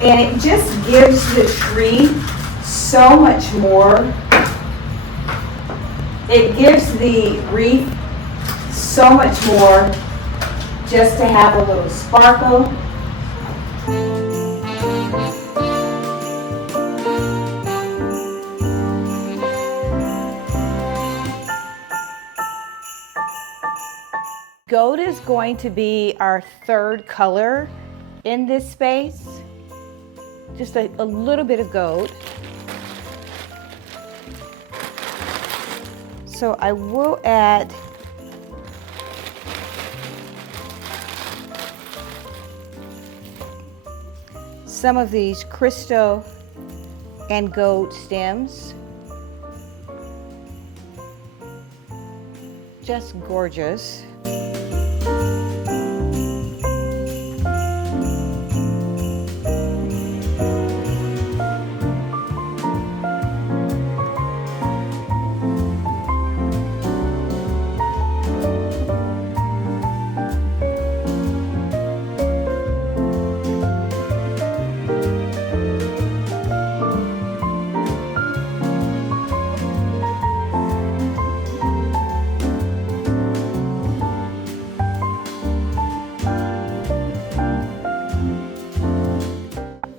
and it just gives the tree so much more. It gives the wreath so much more just to have a little sparkle. Gold is going to be our third color in this space. Just a little bit of gold. So I will add some of these crystal and gold stems. Just gorgeous.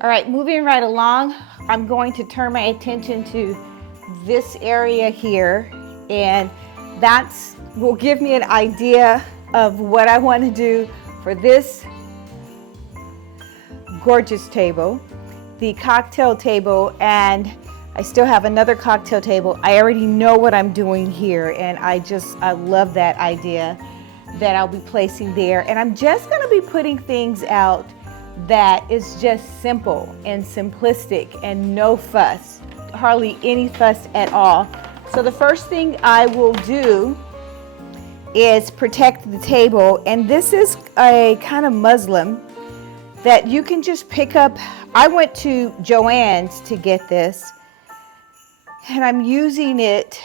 All right, moving right along, I'm going to turn my attention to this area here, and that's will give me an idea of what I want to do for this gorgeous table, the cocktail table, and I still have another cocktail table. I already know what I'm doing here, and I love that idea that I'll be placing there. And I'm just gonna be putting things out that is just simple and simplistic and no fuss, hardly any fuss at all. So the first thing I will do is protect the table, and this is a kind of muslin that you can just pick up. I went to Joann's to get this, and I'm using it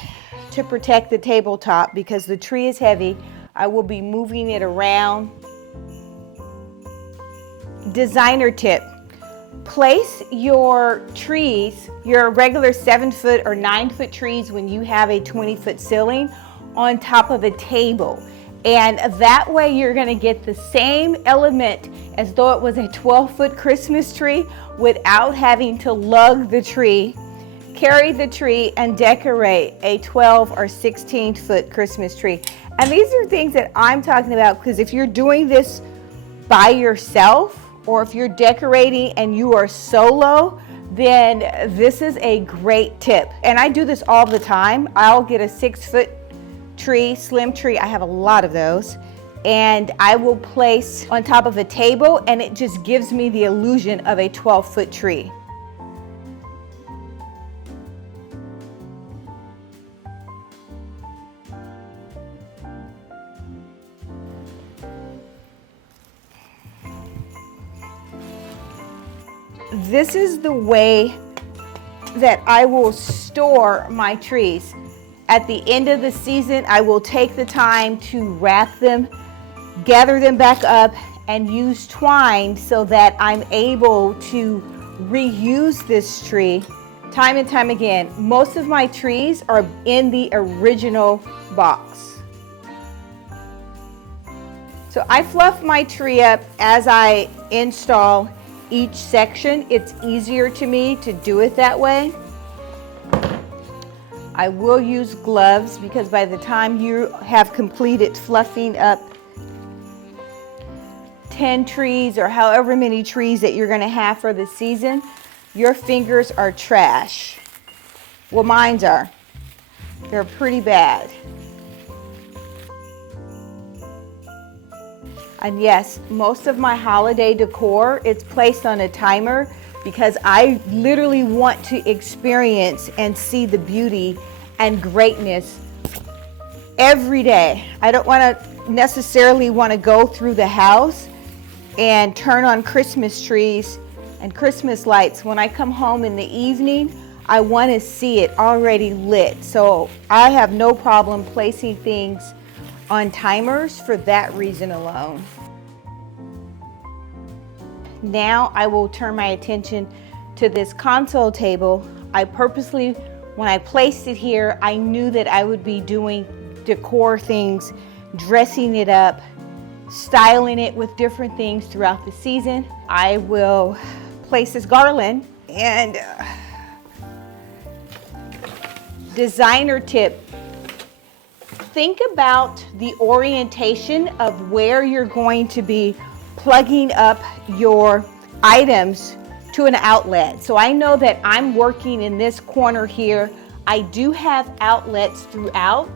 to protect the tabletop because the tree is heavy. I will be moving it around. Designer tip, place your trees, your regular 7-foot or 9-foot trees when you have a 20-foot ceiling on top of a table. And that way you're gonna get the same element as though it was a 12-foot Christmas tree without having to lug the tree, carry the tree, and decorate a 12 or 16-foot Christmas tree. And these are things that I'm talking about, because if you're doing this by yourself, or if you're decorating and you are solo, then this is a great tip. And I do this all the time. I'll get a 6-foot tree, slim tree. I have a lot of those. and I will place on top of a table, and it just gives me the illusion of a 12-foot tree. This is the way that I will store my trees. At the end of the season, I will take the time to wrap them, gather them back up, and use twine so that I'm able to reuse this tree time and time again. Most of my trees are in the original box. So I fluff my tree up as I install each section. It's easier to me to do it that way. I will use gloves because by the time you have completed fluffing up 10 trees or however many trees that you're going to have for the season, your fingers are trash. Well, mine's are. They're pretty bad. And yes, most of my holiday decor, it's placed on a timer because I literally want to experience and see the beauty and greatness every day. I don't want to necessarily want to go through the house and turn on Christmas trees and Christmas lights. When I come home in the evening, I want to see it already lit. So I have no problem placing things on timers for that reason alone. Now I will turn my attention to this console table. I purposely, when I placed it here, I knew that I would be doing decor things, dressing it up, styling it with different things throughout the season. I will place this garland, and designer tip: think about the orientation of where you're going to be plugging up your items to an outlet. So I know that I'm working in this corner here. I do have outlets throughout.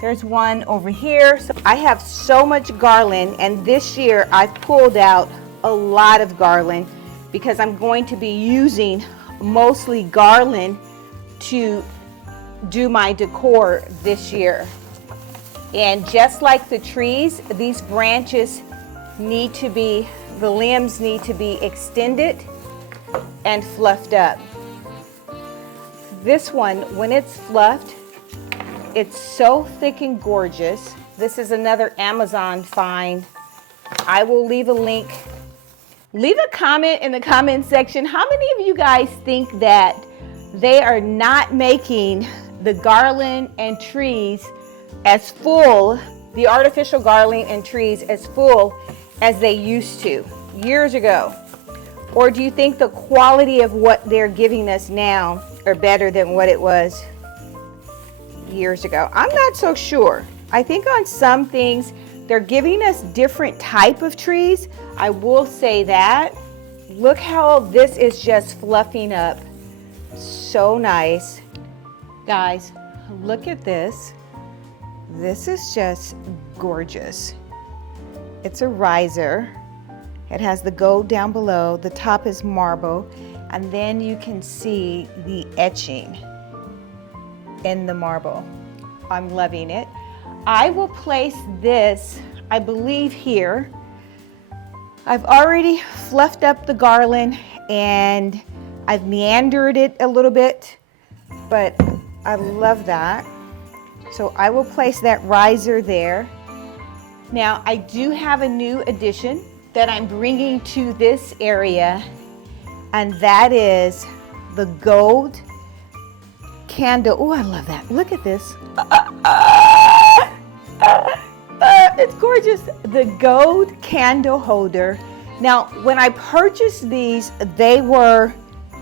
There's one over here. So I have so much garland, and this year I've pulled out a lot of garland because I'm going to be using mostly garland to do my decor this year. And just like the trees, these branches need to be, the limbs need to be extended and fluffed up. This one, when it's fluffed, it's so thick and gorgeous. This is another Amazon find. I will leave a link. Leave a comment in the comment section. How many of you guys think that they are not making the garland and trees as full, the artificial garland and trees as full as they used to years ago? Or do you think the quality of what they're giving us now are better than what it was years ago? I'm not so sure. I think on some things they're giving us different type of trees. I will say that. Look how this is just fluffing up. So nice. Guys, look at this. This is just gorgeous. It's a riser. It has the gold down below. The top is marble. And then you can see the etching in the marble. I'm loving it. I will place this, I believe, here. I've already fluffed up the garland and I've meandered it a little bit, but I love that. So I will place that riser there. Now I do have a new addition that I'm bringing to this area, and that is the gold candle. Oh, I love that. Look at this. It's gorgeous. The gold candle holder. Now, when I purchased these, they were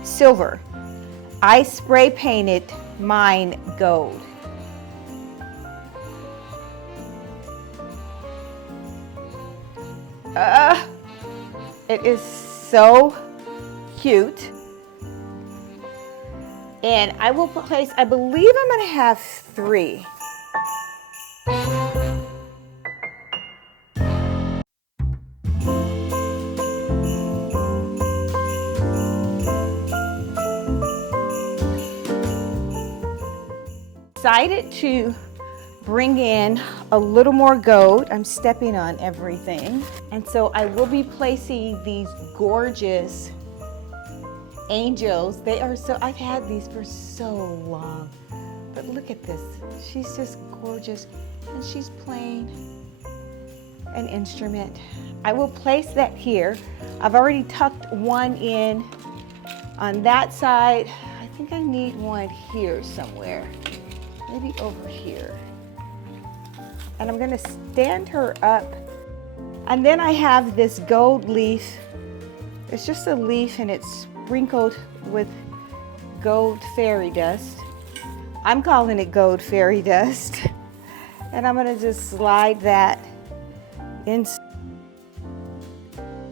silver. I spray painted mine gold. It is so cute. And I will place, I believe I'm going to have 3. decided to bring in a little more gold. I'm stepping on everything. And so I will be placing these gorgeous angels. They are so, I've had these for so long. But look at this. She's just gorgeous. And she's playing an instrument. I will place that here. I've already tucked one in on that side. I think I need one here somewhere. Maybe over here. And I'm gonna stand her up. And then I have this gold leaf. It's just a leaf and it's sprinkled with gold fairy dust. I'm calling it gold fairy dust. And I'm gonna just slide that in.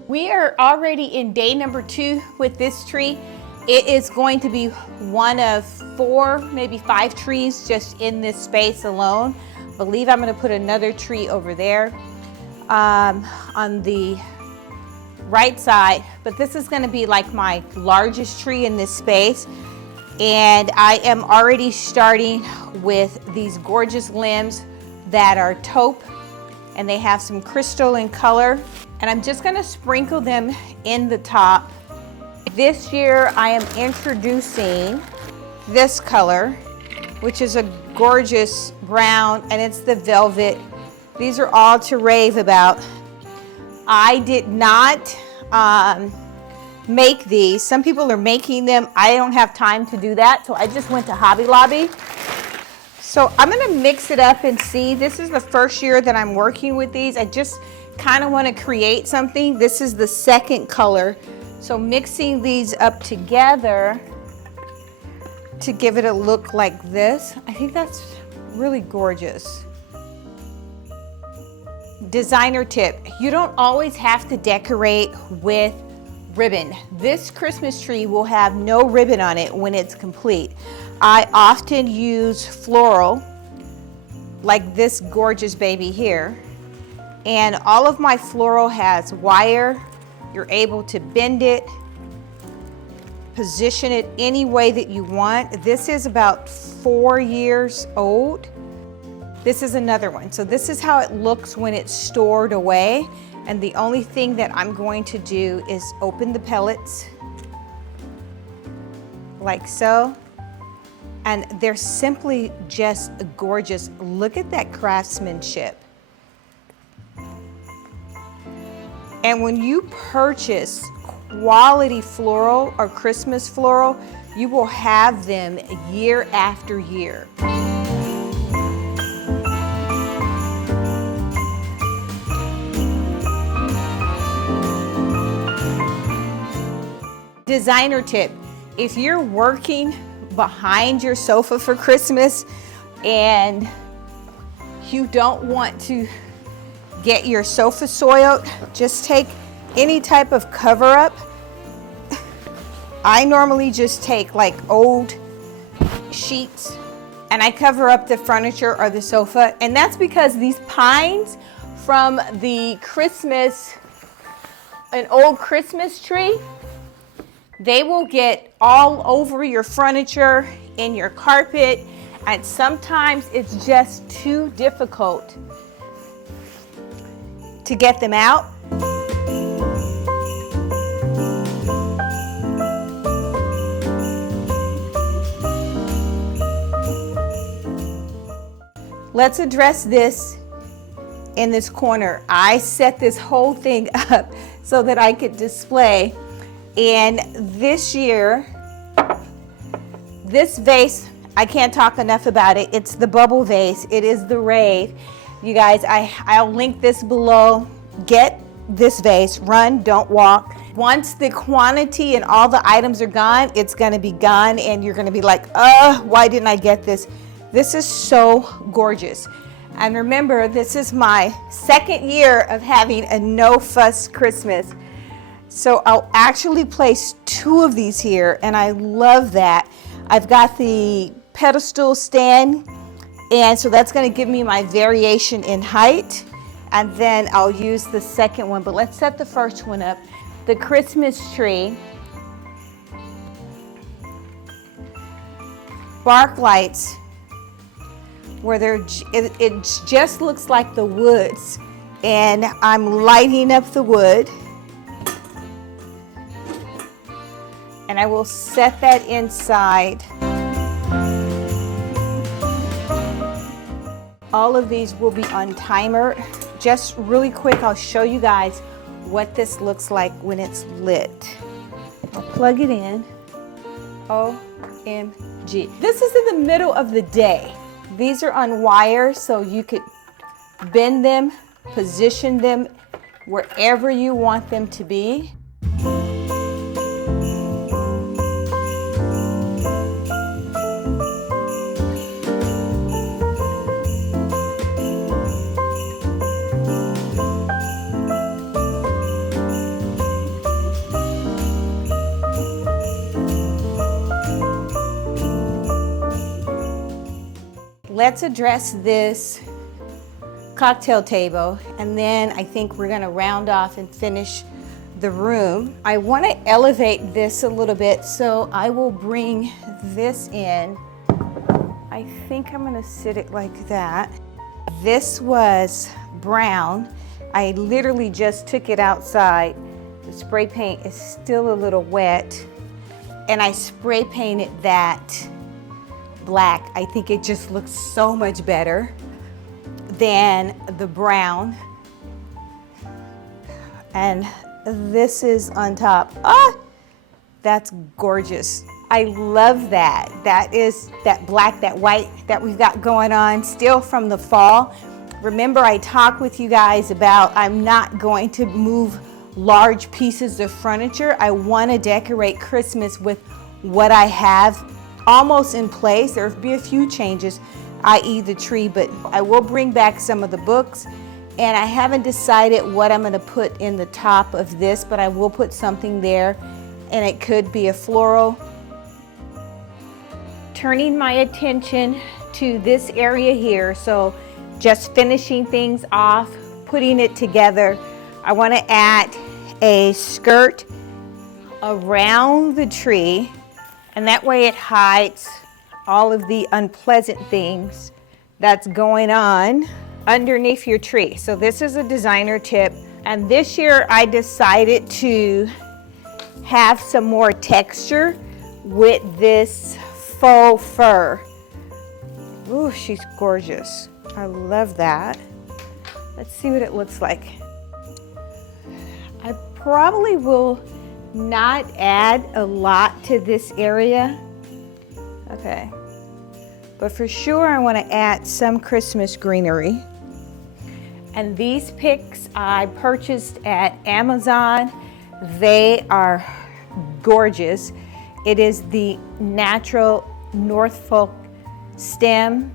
We are already in day number 2 with this tree. It is going to be one of 4, maybe 5 trees just in this space alone. I believe I'm gonna put another tree over there on the right side, but this is gonna be like my largest tree in this space. And I am already starting with these gorgeous limbs that are taupe, and they have some crystal in color. And I'm just gonna sprinkle them in the top. This year I am introducing this color, which is a gorgeous brown, and it's the velvet. These are all to rave about. I did not make these. Some people are making them. I don't have time to do that, so I just went to Hobby Lobby. So I'm gonna mix it up and see. This is the first year that I'm working with these. I just kind of want to create something. This is the second color. So mixing these up together to give it a look like this. I think that's really gorgeous. Designer tip, you don't always have to decorate with ribbon. This Christmas tree will have no ribbon on it when it's complete. I often use floral, like this gorgeous baby here. And all of my floral has wire. You're able to bend it, position it any way that you want. This is about 4 years old. This is another one. So this is how it looks when it's stored away. And the only thing that I'm going to do is open the pellets like so. And they're simply just gorgeous. Look at that craftsmanship. And when you purchase quality floral or Christmas floral, you will have them year after year. Designer tip, if you're working behind your sofa for Christmas and you don't want to get your sofa soiled, just take any type of cover up. I normally just take like old sheets and I cover up the furniture or the sofa, and that's because these pines from the an old Christmas tree, they will get all over your furniture, in your carpet, and sometimes it's just too difficult to get them out. Let's address this in this corner. I set this whole thing up so that I could display. And this year, this vase, I can't talk enough about it. It's the bubble vase. It is the rave. You guys, I'll link this below. Get this vase. Run, don't walk. Once the quantity and all the items are gone, it's gonna be gone and you're gonna be like, why didn't I get this? This is so gorgeous. And remember, this is my second year of having a no-fuss Christmas. So I'll actually place 2 of these here, and I love that. I've got the pedestal stand, and so that's gonna give me my variation in height, and then I'll use the second one. But let's set the first one up. The Christmas tree. Bark lights where it just looks like the woods. And I'm lighting up the wood. And I will set that inside. All of these will be on timer. Just really quick, I'll show you guys what this looks like when it's lit. I'll plug it in. OMG. This is in the middle of the day. These are on wire, so you could bend them, position them wherever you want them to be. Let's address this cocktail table, and then I think we're gonna round off and finish the room. I wanna elevate this a little bit, so I will bring this in. I think I'm gonna sit it like that. This was brown. I literally just took it outside. The spray paint is still a little wet, and I spray painted that black. I think it just looks so much better than the brown. And this is on top. Ah, that's gorgeous. I love that. That is that black, that white that we've got going on still from the fall. Remember, I talked with you guys about I'm not going to move large pieces of furniture. I want to decorate Christmas with what I have almost in place. There'll be a few changes, i.e. the tree, but I will bring back some of the books, and I haven't decided what I'm going to put in the top of this, but I will put something there, and it could be a floral. Turning my attention to this area here, so just finishing things off, putting it together. I want to add a skirt around the tree, and that way it hides all of the unpleasant things that's going on underneath your tree. So this is a designer tip. And this year I decided to have some more texture with this faux fur. Ooh, she's gorgeous. I love that. Let's see what it looks like. I probably will not add a lot to this area. Okay, but for sure I want to add some Christmas greenery. And these picks I purchased at Amazon. They are gorgeous. It is the natural Norfolk stem.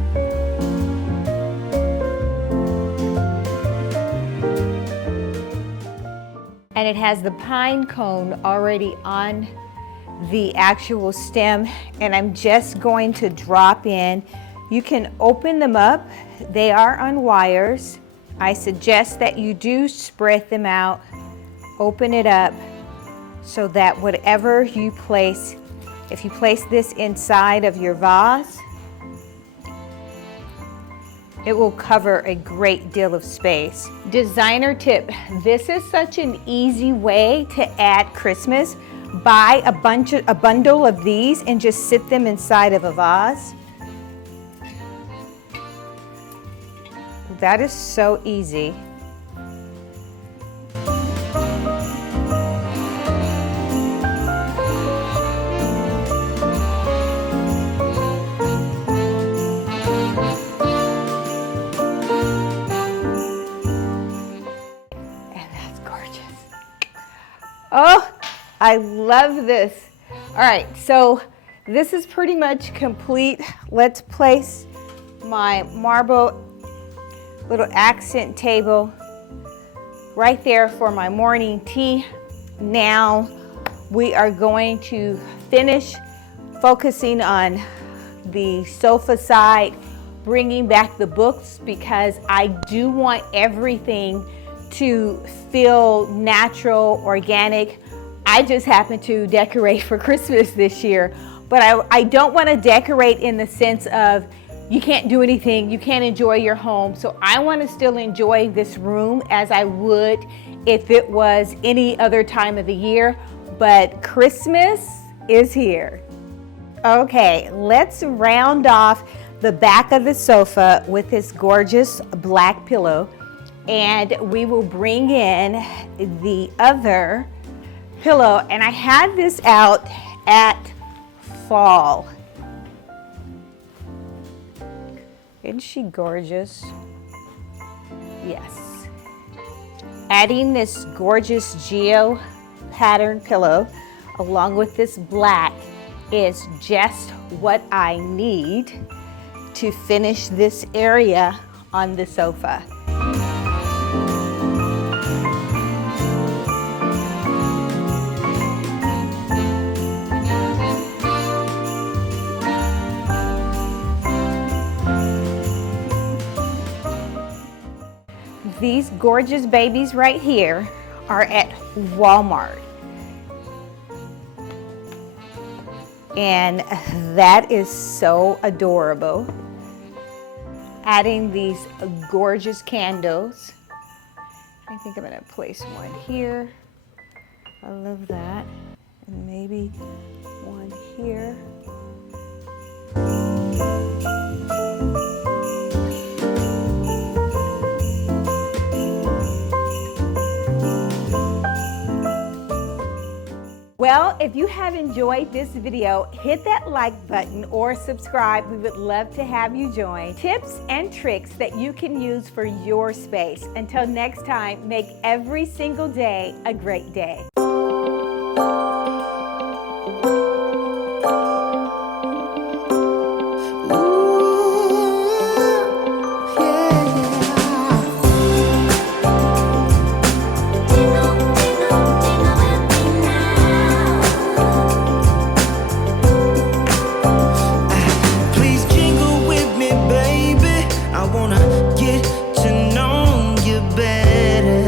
And it has the pine cone already on the actual stem, and I'm just going to drop in. You can open them up. They are on wires. I suggest that you do spread them out, open it up, so that whatever you place, if you place this inside of your vase, it will cover a great deal of space. Designer tip, this is such an easy way to add Christmas. Buy a bundle of these and just sit them inside of a vase. That is so easy. Oh, I love this. All right, so this is pretty much complete. Let's place my marble little accent table right there for my morning tea. Now we are going to finish focusing on the sofa side, bringing back the books, because I do want everything to feel natural, organic. I just happen to decorate for Christmas this year, but I don't want to decorate in the sense of you can't do anything, you can't enjoy your home. So I want to still enjoy this room as I would if it was any other time of the year, but Christmas is here. Okay, let's round off the back of the sofa with this gorgeous black pillow, and we will bring in the other pillow. And I had this out at fall. Isn't she gorgeous? Yes. Adding this gorgeous geo pattern pillow along with this black is just what I need to finish this area on the sofa. These gorgeous babies right here are at Walmart. And that is so adorable. Adding these gorgeous candles. I think I'm gonna place one here. I love that. And maybe one here. Well, if you have enjoyed this video, hit that like button or subscribe. We would love to have you join. Tips and tricks that you can use for your space. Until next time, make every single day a great day. Get to know you better.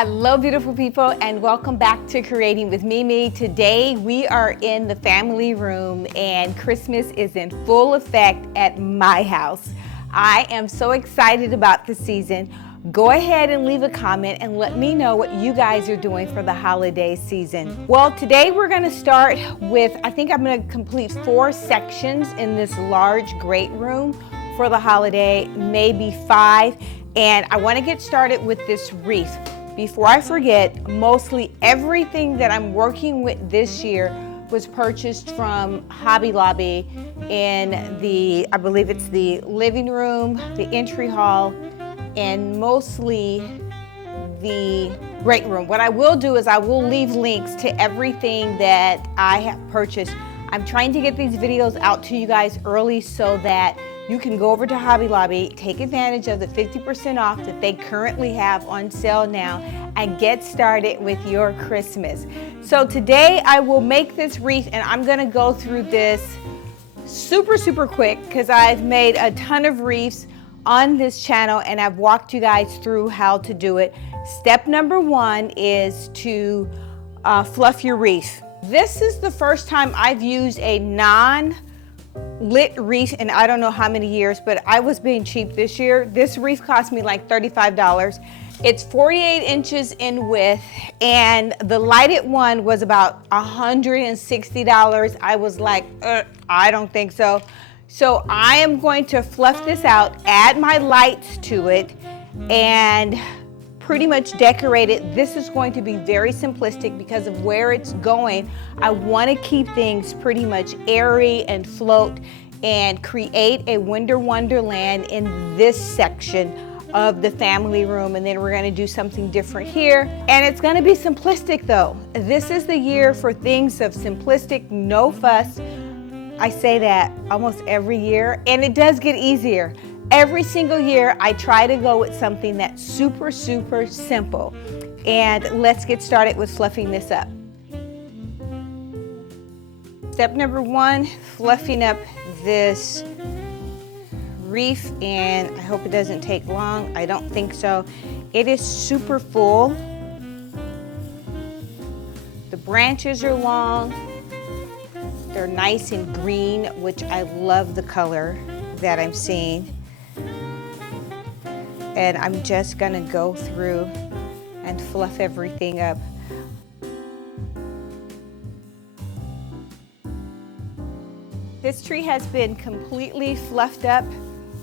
Hello, beautiful people, and welcome back to Creating with Mimi. Today we are in the family room and Christmas is in full effect at my house. I am so excited about the season. Go ahead and leave a comment and let me know what you guys are doing for the holiday season. Well, today we're going to start with, I think I'm going to complete 4 sections in this large great room for the holiday, maybe 5. And I want to get started with this wreath. Before I forget, mostly everything that I'm working with this year was purchased from Hobby Lobby in the, I believe it's the living room, the entry hall, and mostly the great room. What I will do is I will leave links to everything that I have purchased. I'm trying to get these videos out to you guys early so that you can go over to Hobby Lobby, take advantage of the 50% off that they currently have on sale now, and get started with your Christmas. So today I will make this wreath, and I'm gonna go through this super quick because I've made a ton of wreaths on this channel and I've walked you guys through how to do it. Step number 1 is to fluff your wreath. This is the first time I've used a non-lit wreath in I don't know how many years, but I was being cheap this year. This wreath cost me like $35. It's 48 inches in width, and the lighted one was about $160. I was like, I don't think so. So I am going to fluff this out, add my lights to it, and pretty much decorate it. This is going to be very simplistic because of where it's going. I want to keep things pretty much airy and float and create a winter wonderland in this section of the family room, and then we're going to do something different here, and it's going to be simplistic though. This is the year for things of simplistic, no fuss. I say that almost every year, and it does get easier. Every single year I try to go with something that's super simple. And let's get started with fluffing this up. Step number 1, fluffing up this wreath, and I hope it doesn't take long. I don't think so. It is super full. The branches are long. They're nice and green, which I love the color that I'm seeing. And I'm just gonna go through and fluff everything up. This tree has been completely fluffed up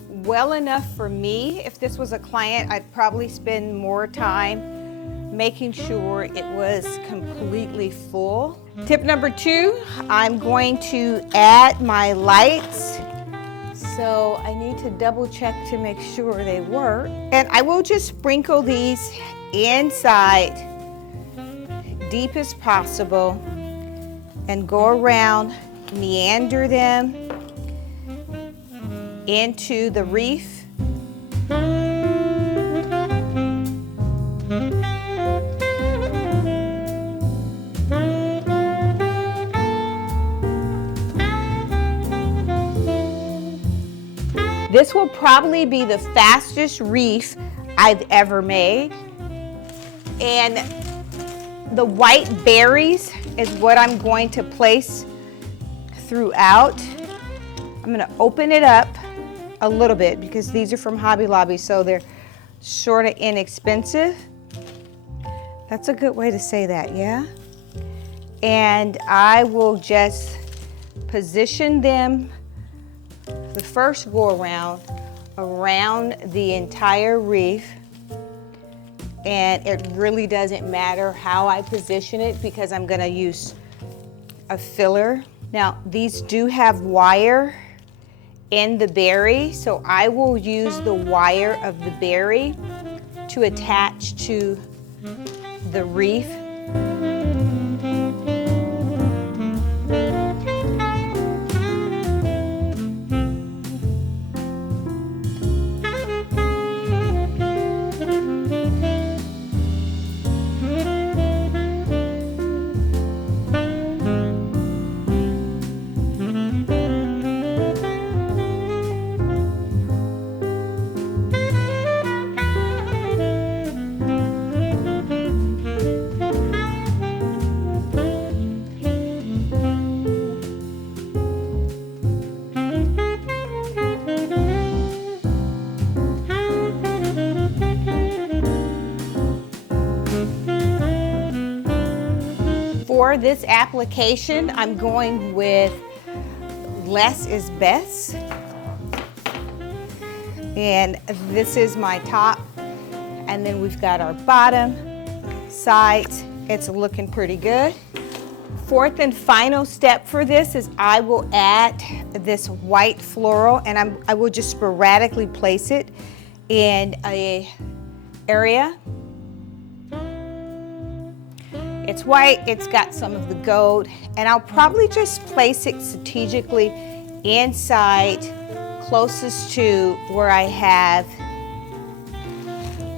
well enough for me. If this was a client, I'd probably spend more time making sure it was completely full. Tip number 2, I'm going to add my lights. So I need to double check to make sure they work. And I will just sprinkle these inside deep as possible and go around, meander them into the wreath. This will probably be the fastest wreath I've ever made. And the white berries is what I'm going to place throughout. I'm gonna open it up a little bit because these are from Hobby Lobby, so they're sort of inexpensive. That's a good way to say that, yeah? And I will just position them the first go around the entire wreath, and it really doesn't matter how I position it because I'm gonna use a filler. Now these do have wire in the berry, so I will use the wire of the berry to attach to the wreath. for this application, I'm going with less is best. And this is my top. And then we've got our bottom, sides. It's looking pretty good. Fourth and final step for this is I will add this white floral, and I will just sporadically place it in a area. It's white, it's got some of the gold, and I'll probably just place it strategically inside, closest to where I have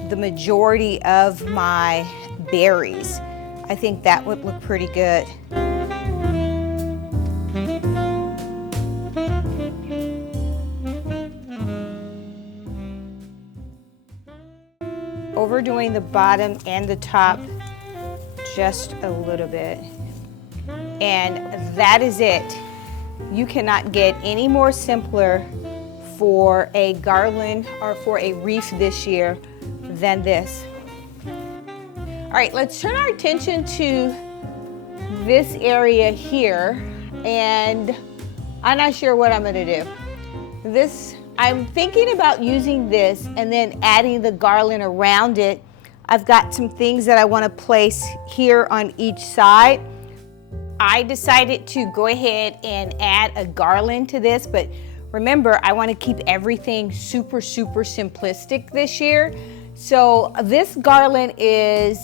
the majority of my berries. I think that would look pretty good. Overdoing the bottom and the top just a little bit. And that is it. You cannot get any more simpler for a garland or for a wreath this year than this. All right, let's turn our attention to this area here, and I'm not sure what I'm gonna do. I'm thinking about using this and then adding the garland around it. I've got some things that I wanna place here on each side. I decided to go ahead and add a garland to this, but remember, I wanna keep everything super, super simplistic this year. So this garland is,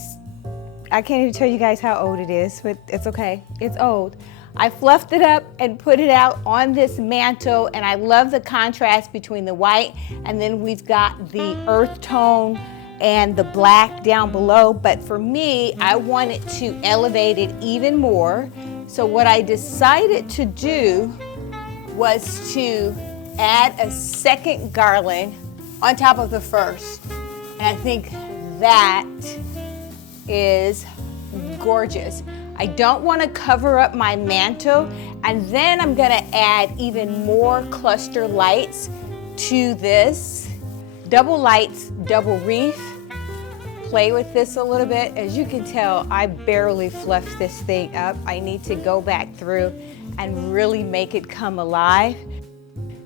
I can't even tell you guys how old it is, but it's okay, it's old. I fluffed it up and put it out on this mantle, and I love the contrast between the white, and then we've got the earth tone and the black down below. But for me, I wanted to elevate it even more. So what I decided to do was to add a second garland on top of the first. And I think that is gorgeous. I don't want to cover up my mantle, and then I'm going to add even more cluster lights to this. Double lights, double wreath. Play with this a little bit. As you can tell, I barely fluffed this thing up. I need to go back through and really make it come alive.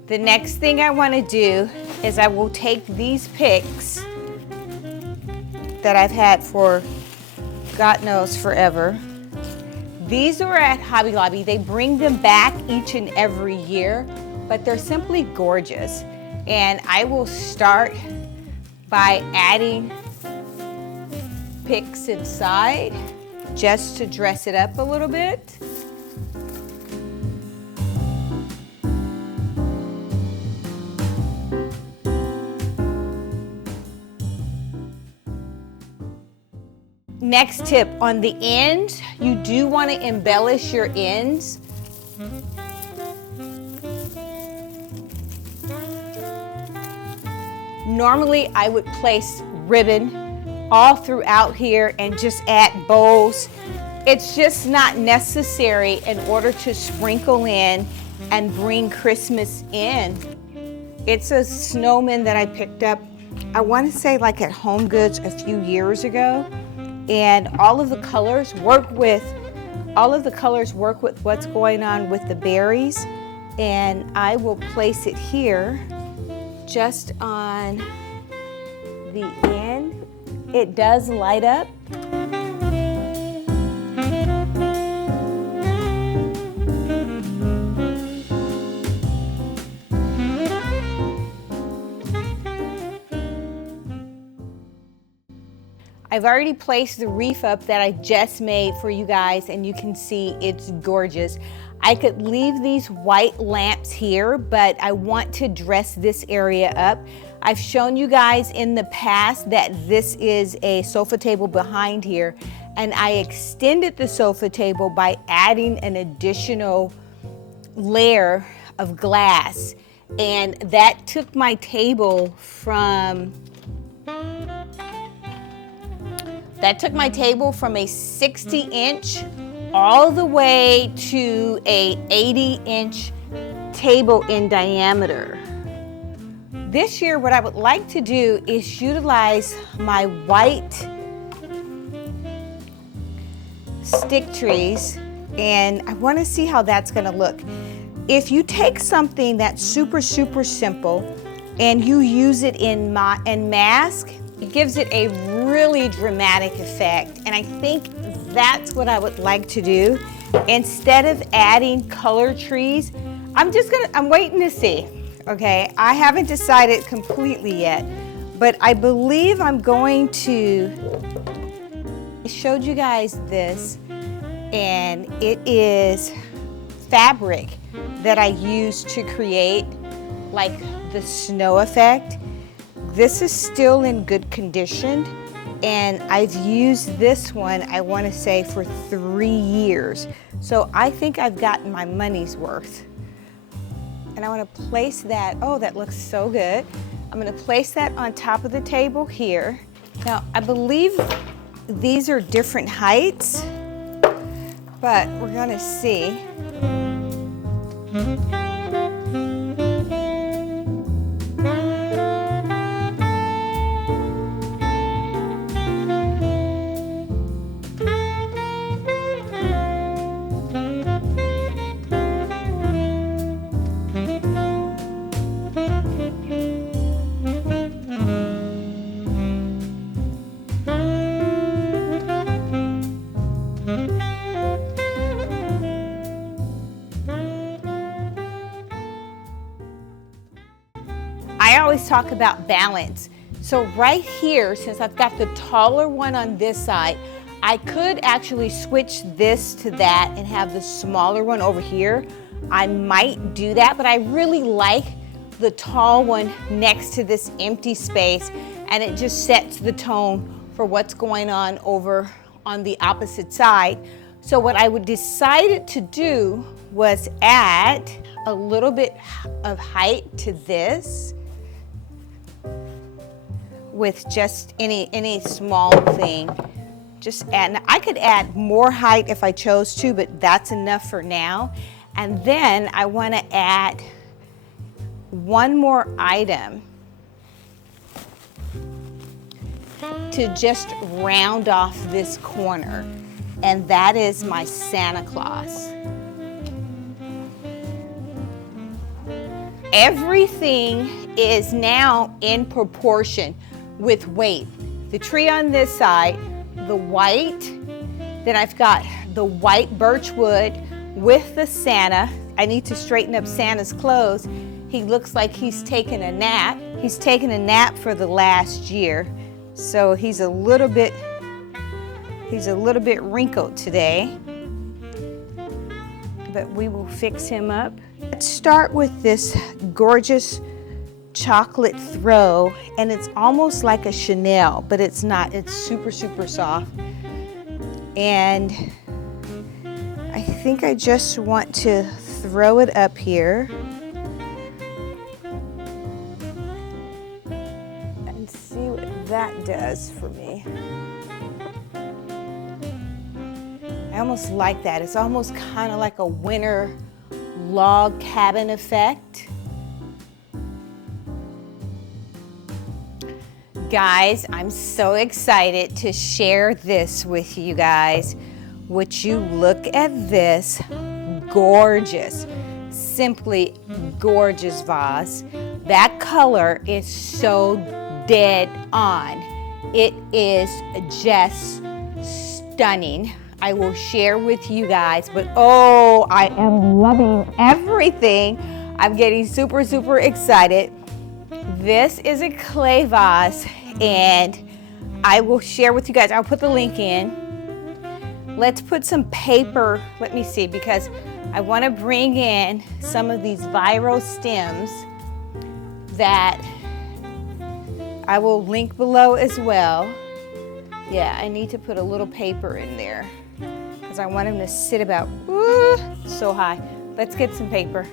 The next thing I want to do is I will take these picks that I've had for God knows forever. These are at Hobby Lobby. They bring them back each and every year, but they're simply gorgeous. And I will start by adding picks inside just to dress it up a little bit. Next tip, on the ends, you do want to embellish your ends. Normally, I would place ribbon all throughout here and just add bows. It's just not necessary in order to sprinkle in and bring Christmas in. It's a snowman that I picked up, I want to say like at Home Goods a few years ago. And all of the colors work with what's going on with the berries. And I will place it here just on the end. It does light up. I've already placed the wreath up that I just made for you guys, and you can see it's gorgeous. I could leave these white lamps here, but I want to dress this area up. I've shown you guys in the past that this is a sofa table behind here, and I extended the sofa table by adding an additional layer of glass, and that took my table from a 60-inch all the way to a 80-inch table in diameter. This year, what I would like to do is utilize my white stick trees, and I want to see how that's going to look. If you take something that's super simple and you use it in mask, it gives it a really dramatic effect, and I think that's what I would like to do. Instead of adding color trees, I'm waiting to see, okay? I haven't decided completely yet, but I believe I'm going to, I showed you guys this, and it is fabric that I used to create like the snow effect. This is still in good condition, and I've used this one, I want to say, for 3 years. So I think I've gotten my money's worth. And I want to place that, oh, that looks so good. I'm going to place that on top of the table here. Now, I believe these are different heights, but we're going to see. I always talk about balance. So right here, since I've got the taller one on this side, I could actually switch this to that and have the smaller one over here. I might do that, but I really like the tall one next to this empty space, and it just sets the tone for what's going on over on the opposite side. So what I decided to do was add a little bit of height to this with just any small thing. Just add, now I could add more height if I chose to, but that's enough for now. And then I want to add one more item to just round off this corner, and that is my Santa Claus. Everything is now in proportion with weight. The tree on this side, the white, then I've got the white birch wood with the Santa. I need to straighten up Santa's clothes. He looks like he's taken a nap. He's taken a nap for the last year, so he's a little bit wrinkled today, but we will fix him up. Let's start with this gorgeous chocolate throw, and it's almost like a Chanel, but it's not. It's super soft, and I think I just want to throw it up here and see what that does for me. I almost like that. It's almost kind of like a winter log cabin effect. Guys, I'm so excited to share this with you guys. Would you look at this gorgeous, simply gorgeous vase? That color is so dead on. It is just stunning. I will share with you guys, but oh, I am loving everything. I'm getting super excited. This is a clay vase, and I will share with you guys. I'll put the link in. Let's put some paper, let me see, because I want to bring in some of these viral stems that I will link below as well. Yeah, I need to put a little paper in there because I want him to sit about so high. Let's get some paper.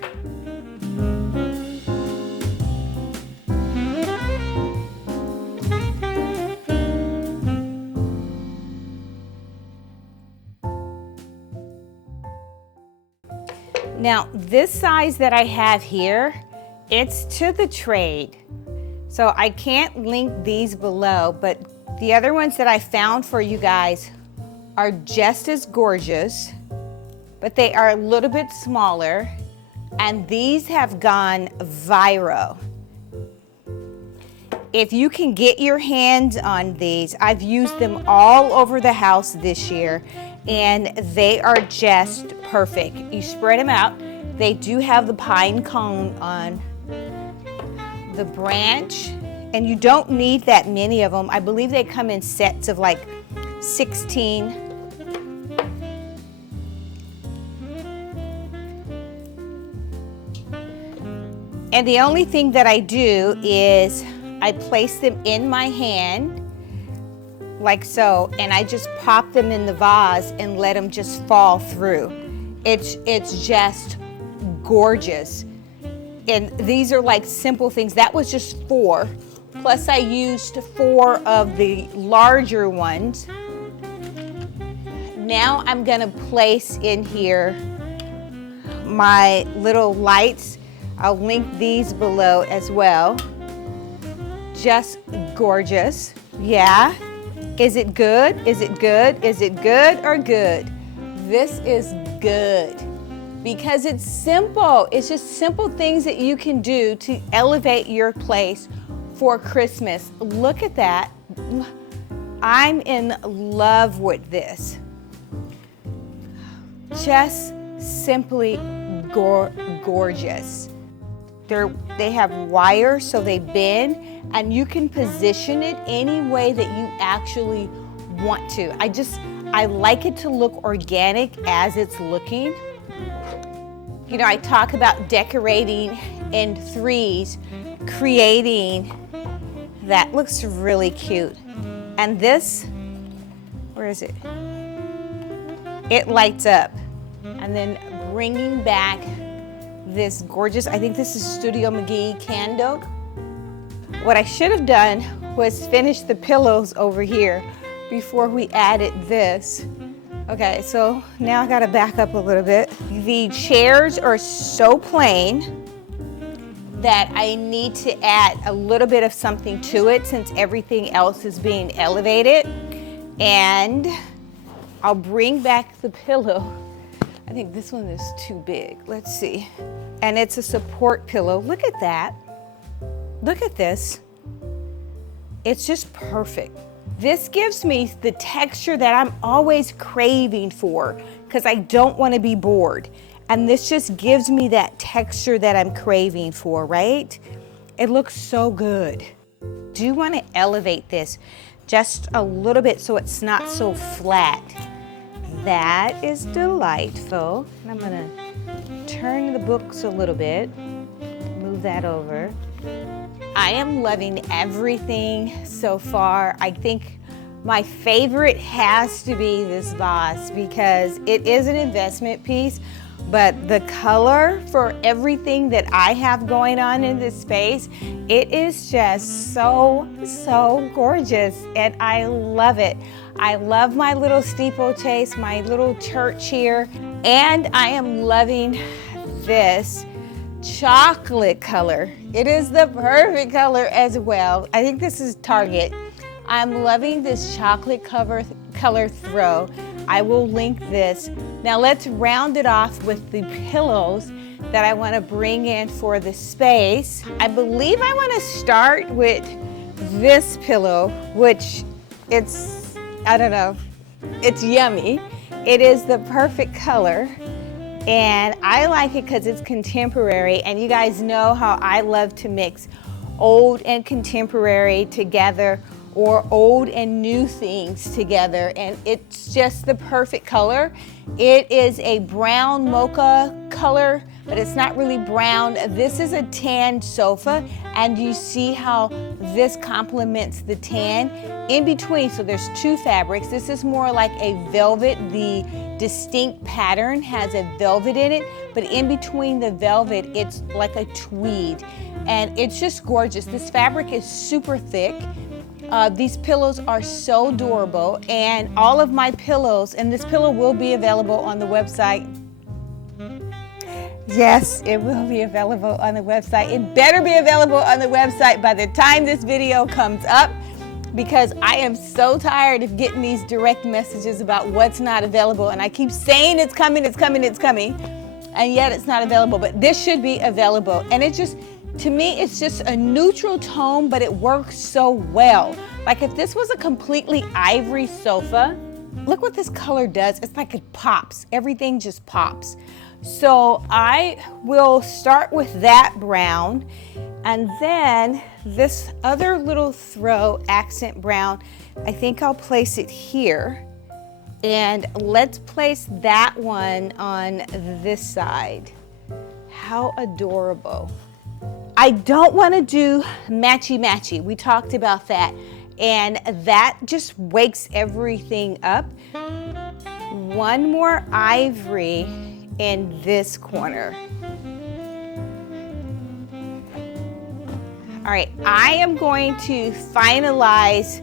Now, this size that I have here, it's to the trade. So I can't link these below, but the other ones that I found for you guys are just as gorgeous, but they are a little bit smaller, and these have gone viral. If you can get your hands on these, I've used them all over the house this year, and they are just perfect. You spread them out. They do have the pine cone on the branch, and you don't need that many of them. I believe they come in sets of like 16. And the only thing that I do is I place them in my hand like so, and I just pop them in the vase and let them just fall through. It's just gorgeous. And these are like simple things. That was just 4. Plus I used 4 of the larger ones. Now I'm gonna place in here my little lights. I'll link these below as well. Just gorgeous. Yeah. Is it good? Is it good? Is it good or good? This is good because it's simple. It's just simple things that you can do to elevate your place for Christmas. Look at that. I'm in love with this. Just simply gorgeous. They have wire so they bend, and you can position it any way that you actually want to. I like it to look organic as it's looking. You know, I talk about decorating in 3s, creating. That looks really cute. And this, where is it? It lights up. And then bringing back this gorgeous, I think this is Studio McGee candle. What I should have done was finish the pillows over here before we added this. Okay, so now I gotta back up a little bit. The chairs are so plain that I need to add a little bit of something to it since everything else is being elevated. And I'll bring back the pillow. I think this one is too big. Let's see. And it's a support pillow. Look at that. Look at this. It's just perfect. This gives me the texture that I'm always craving for because I don't want to be bored. And this just gives me that texture that I'm craving for, right? It looks so good. Do you want to elevate this just a little bit so it's not so flat? That is delightful. And I'm gonna turn the books a little bit, move that over. I am loving everything so far. I think my favorite has to be this vase because it is an investment piece, but the color for everything that I have going on in this space, it is just so gorgeous, and I love it. I love my little steeplechase, my little church here, and I am loving this chocolate color. It is the perfect color as well. I think this is Target. I'm loving this chocolate color throw. I will link this. Now let's round it off with the pillows that I want to bring in for the space. I believe I want to start with this pillow, which I don't know, it's yummy. It is the perfect color, and I like it because it's contemporary, and you guys know how I love to mix old and contemporary together, or old and new things together, and it's just the perfect color. It is a brown mocha color, but it's not really brown. This is a tan sofa, and you see how this complements the tan in between. So there's 2 fabrics. This is more like a velvet. The distinct pattern has a velvet in it, but in between the velvet, it's like a tweed, and it's just gorgeous. This fabric is super thick. These pillows are so durable, and all of my pillows, and this pillow will be available on the website. Yes, it will be available on the website. It better be available on the website by the time this video comes up. because I am so tired of getting these direct messages about what's not available, and I keep saying it's coming, it's coming, it's coming, and yet it's not available. But this should be available, and it just, to me, it's just a neutral tone, but it works so well. Like if this was a completely ivory sofa, look what this color does. It's like it pops. Everything just pops. So I will start with that brown, and then this other little throw accent brown, I think I'll place it here. And let's place that one on this side. How adorable. I don't want to do matchy-matchy. We talked about that. And that just wakes everything up. One more ivory in this corner. All right, I am going to finalize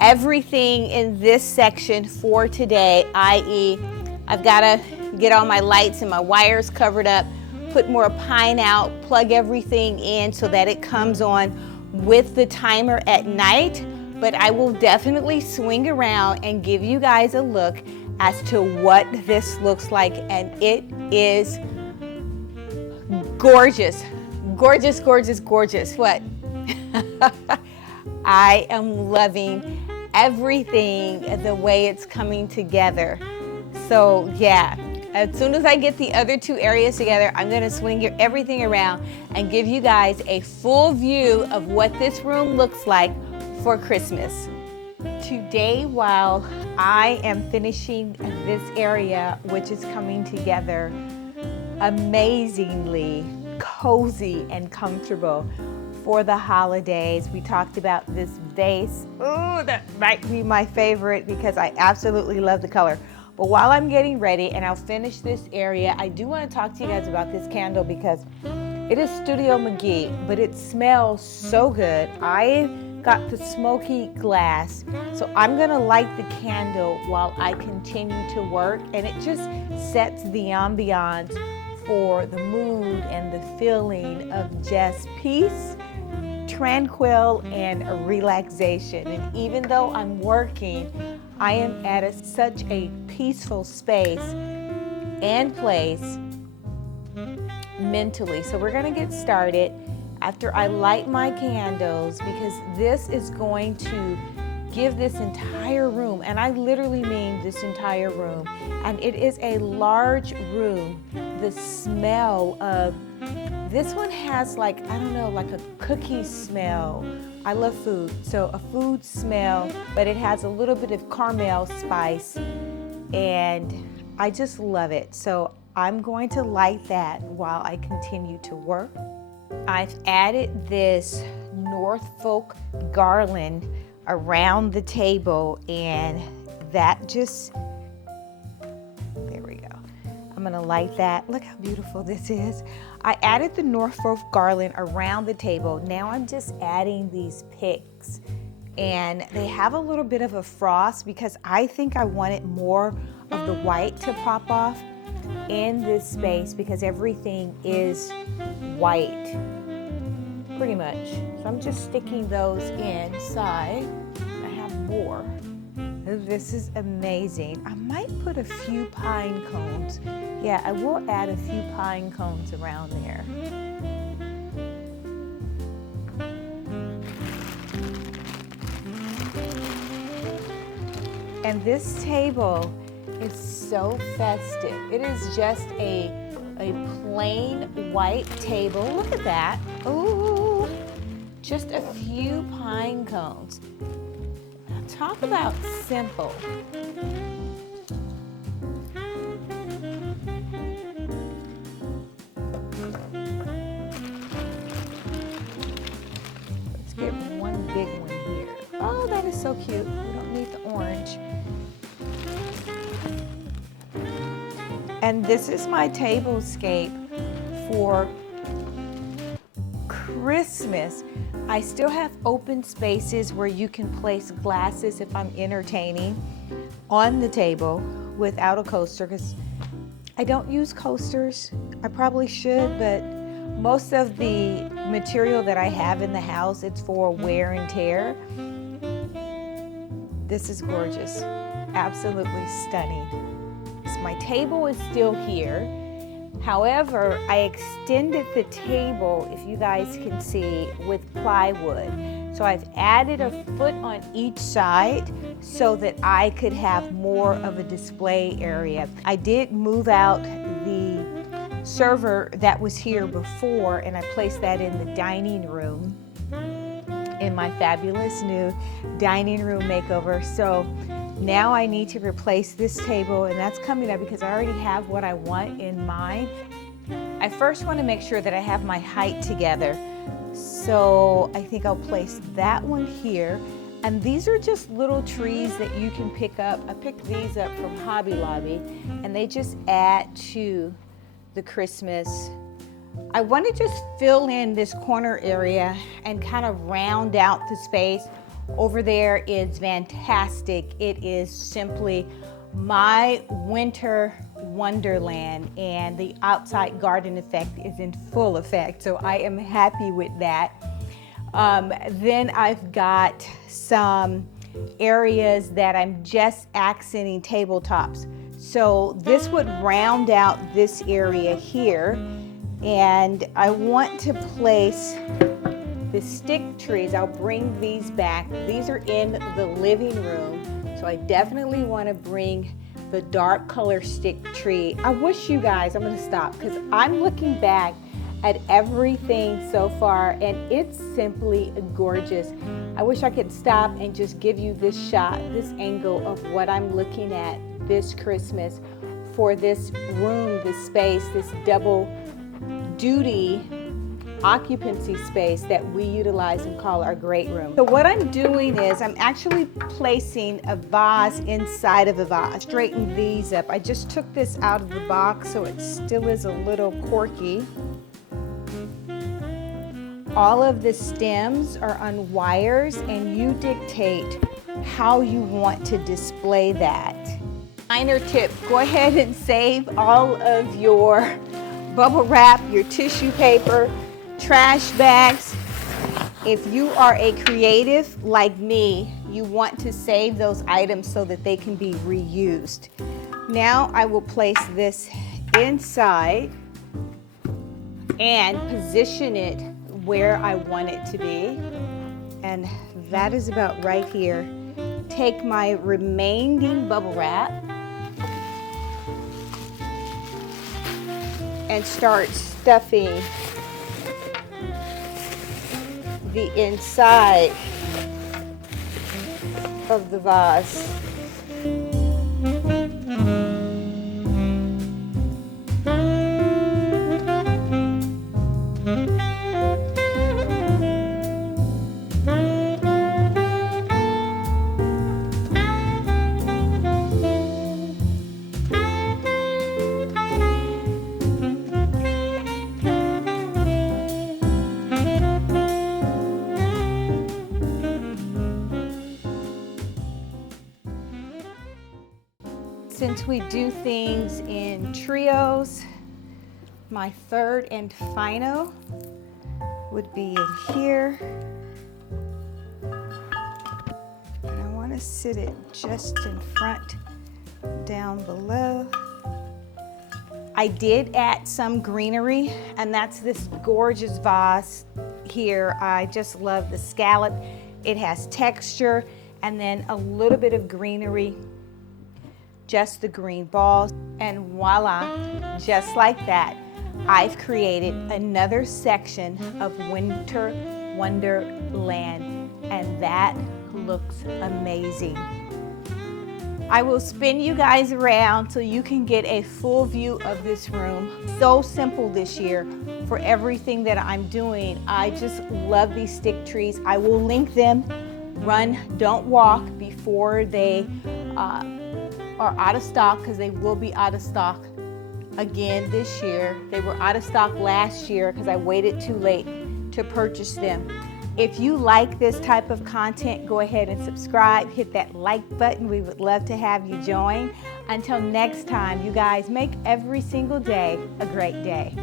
everything in this section for today, i.e. I've got to get all my lights and my wires covered up, put more pine out, plug everything in so that it comes on with the timer at night. But I will definitely swing around and give you guys a look as to what this looks like, and it is gorgeous. Gorgeous, gorgeous, gorgeous. What? I am loving everything the way it's coming together. So yeah, as soon as I get the other two areas together, I'm gonna swing everything around and give you guys a full view of what this room looks like for Christmas. Today, while I am finishing this area, which is coming together amazingly cozy and comfortable for the holidays, we talked about this vase. Ooh, that might be my favorite because I absolutely love the color. But while I'm getting ready and I'll finish this area, I do want to talk to you guys about this candle because it is Studio McGee, but it smells so good. I got the smoky glass, so I'm gonna light the candle while I continue to work, and it just sets the ambiance for the mood and the feeling of just peace, tranquil, and relaxation. And even though I'm working, I am at such a peaceful space and place mentally. So we're gonna get started after I light my candles, because this is going to give this entire room, and I literally mean this entire room, and it is a large room. The smell of this one has like, I don't know, like a cookie smell. I love food, so a food smell, but it has a little bit of caramel spice, and I just love it. So I'm going to light that while I continue to work. I've added this Norfolk garland around the table, and that just, there we go. I'm gonna light that. Look how beautiful this is. I added the Norfolk garland around the table. Now I'm just adding these picks, and they have a little bit of a frost because I think I wanted more of the white to pop off in this space because everything is white, pretty much. So I'm just sticking those inside. I have more. This is amazing. I might put a few pine cones. Yeah, I will add a few pine cones around there. And this table is so festive. It is just a plain white table. Look at that. Ooh, just a few pine cones. Now talk about simple. Let's get one big one here. Oh, that is so cute. We don't need the orange. And this is my tablescape for Christmas. I still have open spaces where you can place glasses if I'm entertaining on the table without a coaster, because I don't use coasters. I probably should, but most of the material that I have in the house, it's for wear and tear. This is gorgeous, absolutely stunning. So my table is still here. However, I extended the table, if you guys can see, with plywood. So I've added a foot on each side so that I could have more of a display area. I did move out the server that was here before, and I placed that in the dining room, in my fabulous new dining room makeover. So now I need to replace this table, and that's coming up because I already have what I want in mind. I first want to make sure that I have my height together. So I think I'll place that one here. And these are just little trees that you can pick up. I picked these up from Hobby Lobby, and they just add to the Christmas. I want to just fill in this corner area and kind of round out the space. Over there is fantastic. It is simply my winter wonderland, and the outside garden effect is in full effect. So I am happy with that. Then I've got some areas that I'm just accenting tabletops. So this would round out this area here. And I want to place the stick trees. I'll bring these back. These are in the living room. So I definitely want to bring the dark color stick tree. I wish you guys, I'm going to stop because I'm looking back at everything so far and it's simply gorgeous. I wish I could stop and just give you this shot, this angle of what I'm looking at this Christmas for this room, this space, this double duty occupancy space that we utilize and call our great room. So what I'm doing is I'm actually placing a vase inside of a vase. Straighten these up. I just took this out of the box so it still is a little quirky. All of the stems are on wires and you dictate how you want to display that. Minor tip, go ahead and save all of your bubble wrap, your tissue paper, trash bags. If you are a creative like me, you want to save those items so that they can be reused. Now I will place this inside and position it where I want it to be. And that is about right here. Take my remaining bubble wrap and start stuffing the inside of the vase. Since we do things in trios, my third and final would be in here. And I want to sit it just in front, down below. I did add some greenery, and that's this gorgeous vase here. I just love the scallop. It has texture, and then a little bit of greenery. Just the green balls, and voila, just like that, I've created another section of Winter Wonderland, and that looks amazing. I will spin you guys around so you can get a full view of this room. So simple this year for everything that I'm doing. I just love these stick trees. I will link them. Run, don't walk before they are out of stock, because they will be out of stock again this year. They were out of stock last year because I waited too late to purchase them. If you like this type of content, go ahead and subscribe, hit that like button. We would love to have you join. Until next time, you guys, make every single day a great day.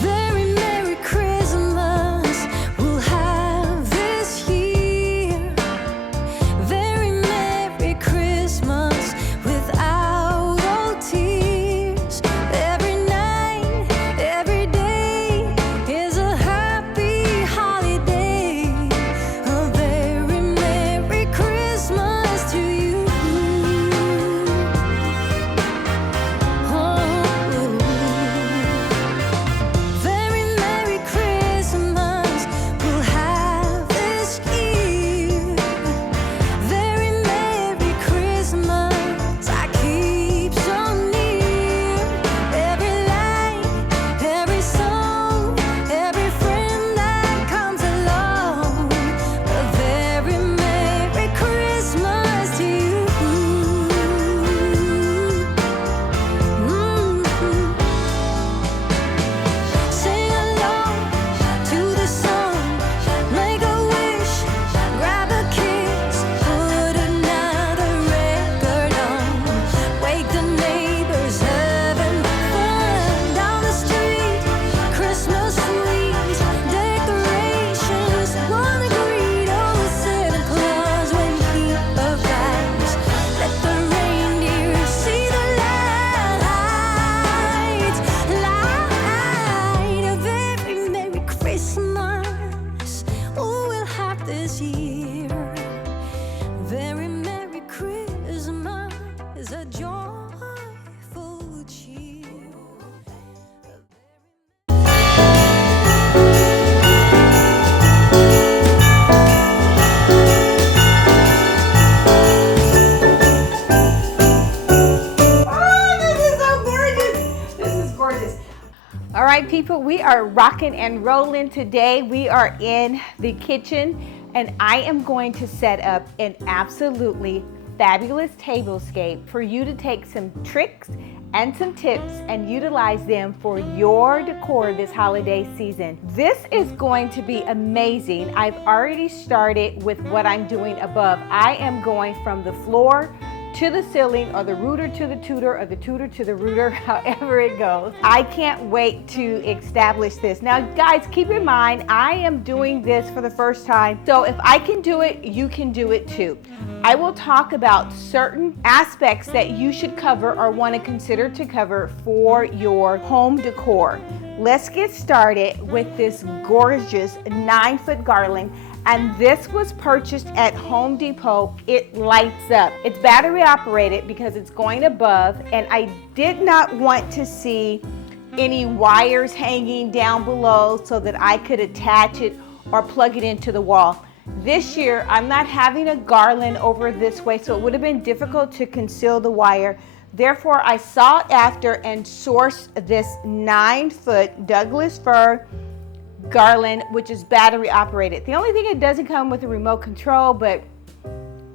Very people, we are rocking and rolling today. We are in the kitchen and I am going to set up an absolutely fabulous tablescape for you to take some tricks and some tips and utilize them for your decor this holiday season. This is going to be amazing. I've already started with what I'm doing above. I am going from the floor to the ceiling, or the rooter to the tutor, or the tutor to the rooter, however it goes. I can't wait to establish this. Now guys, keep in mind, I am doing this for the first time, so if I can do it, you can do it too. I will talk about certain aspects that you should cover or want to consider to cover for your home decor. Let's get started with this gorgeous 9-foot garland. And this was purchased at Home Depot. It lights up. It's battery operated because it's going above, and I did not want to see any wires hanging down below so that I could attach it or plug it into the wall. This year, I'm not having a garland over this way, so it would have been difficult to conceal the wire. Therefore, I sought after and sourced this 9-foot Douglas fir garland, which is battery operated. The only thing, it doesn't come with a remote control, but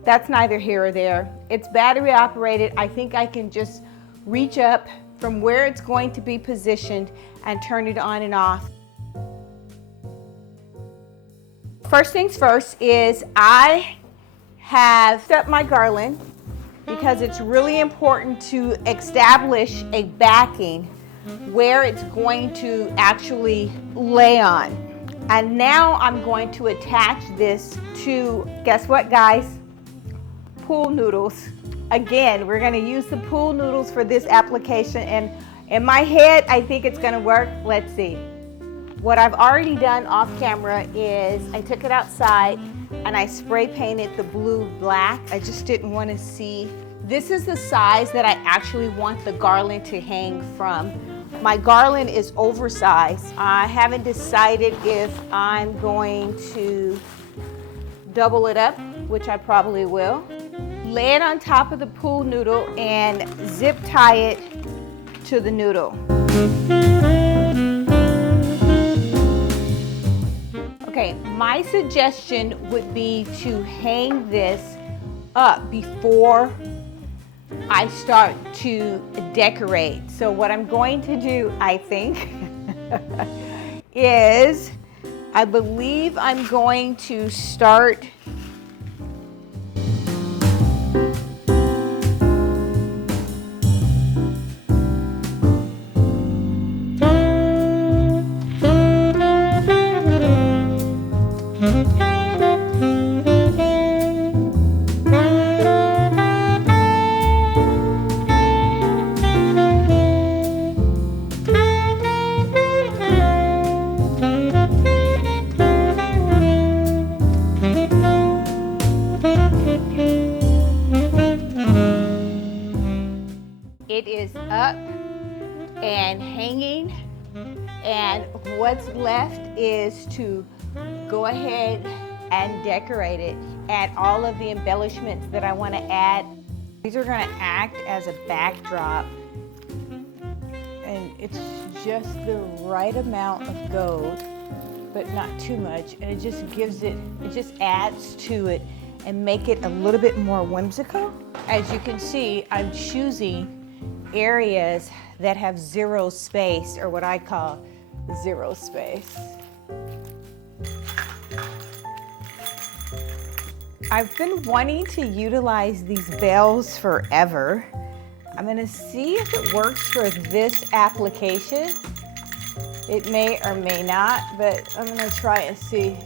that's neither here or there. It's battery operated. I think I can just reach up from where it's going to be positioned and turn it on and off. First things first is I have set up my garland because it's really important to establish a backing where it's going to actually lay on. And now I'm going to attach this to, guess what guys? Pool noodles. Again, we're going to use the pool noodles for this application, and in my head I think it's going to work. Let's see. What I've already done off camera is I took it outside and I spray painted the blue black. I just didn't want to see. This is the size that I actually want the garland to hang from. My garland is oversized. I haven't decided if I'm going to double it up, which I probably will. Lay it on top of the pool noodle and zip tie it to the noodle. Okay, my suggestion would be to hang this up before I start to decorate. So what I'm going to do, I think, is I believe I'm going to start up and hanging, and what's left is to go ahead and decorate it, add all of the embellishments that I want to add. These are going to act as a backdrop, and it's just the right amount of gold, but not too much, and it just gives it, it just adds to it and make it a little bit more whimsical. As you can see, I'm choosing areas that have zero space, or what I call zero space. I've been wanting to utilize these bells forever. I'm gonna see if it works for this application. It may or may not, but I'm gonna try and see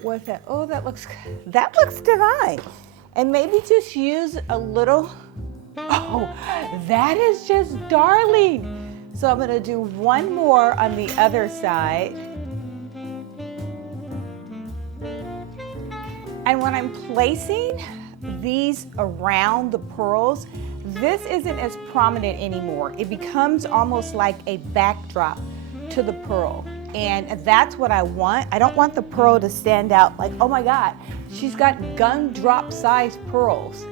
what that, oh, that looks divine. And maybe just use a little, oh, that is just darling. So I'm gonna do one more on the other side. And when I'm placing these around the pearls, this isn't as prominent anymore. It becomes almost like a backdrop to the pearl. And that's what I want. I don't want the pearl to stand out like, oh my God, she's got gumdrop sized pearls.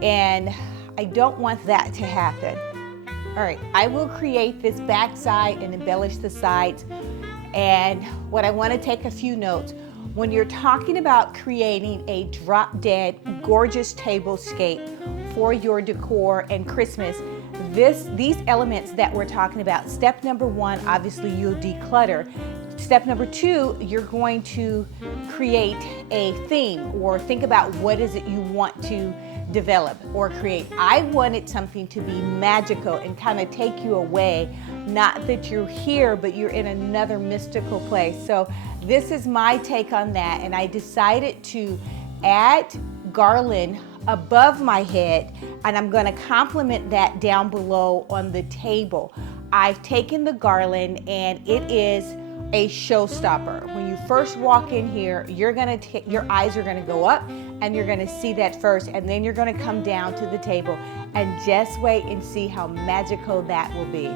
And I don't want that to happen. All right, I will create this back side and embellish the sides. And what I want to take a few notes. When you're talking about creating a drop-dead gorgeous tablescape for your decor and Christmas, these elements that we're talking about, step number one, obviously you'll declutter. Step number two, you're going to create a theme or think about what is it you want to develop or create. I wanted something to be magical and kind of take you away, not that you're here, but you're in another mystical place. So this is my take on that, and I decided to add garland above my head, and I'm going to complement that down below on the table. I've taken the garland, and it is a showstopper. When you first walk in here, your eyes are going to go up, and you're going to see that first, and then you're going to come down to the table, and just wait and see how magical that will be.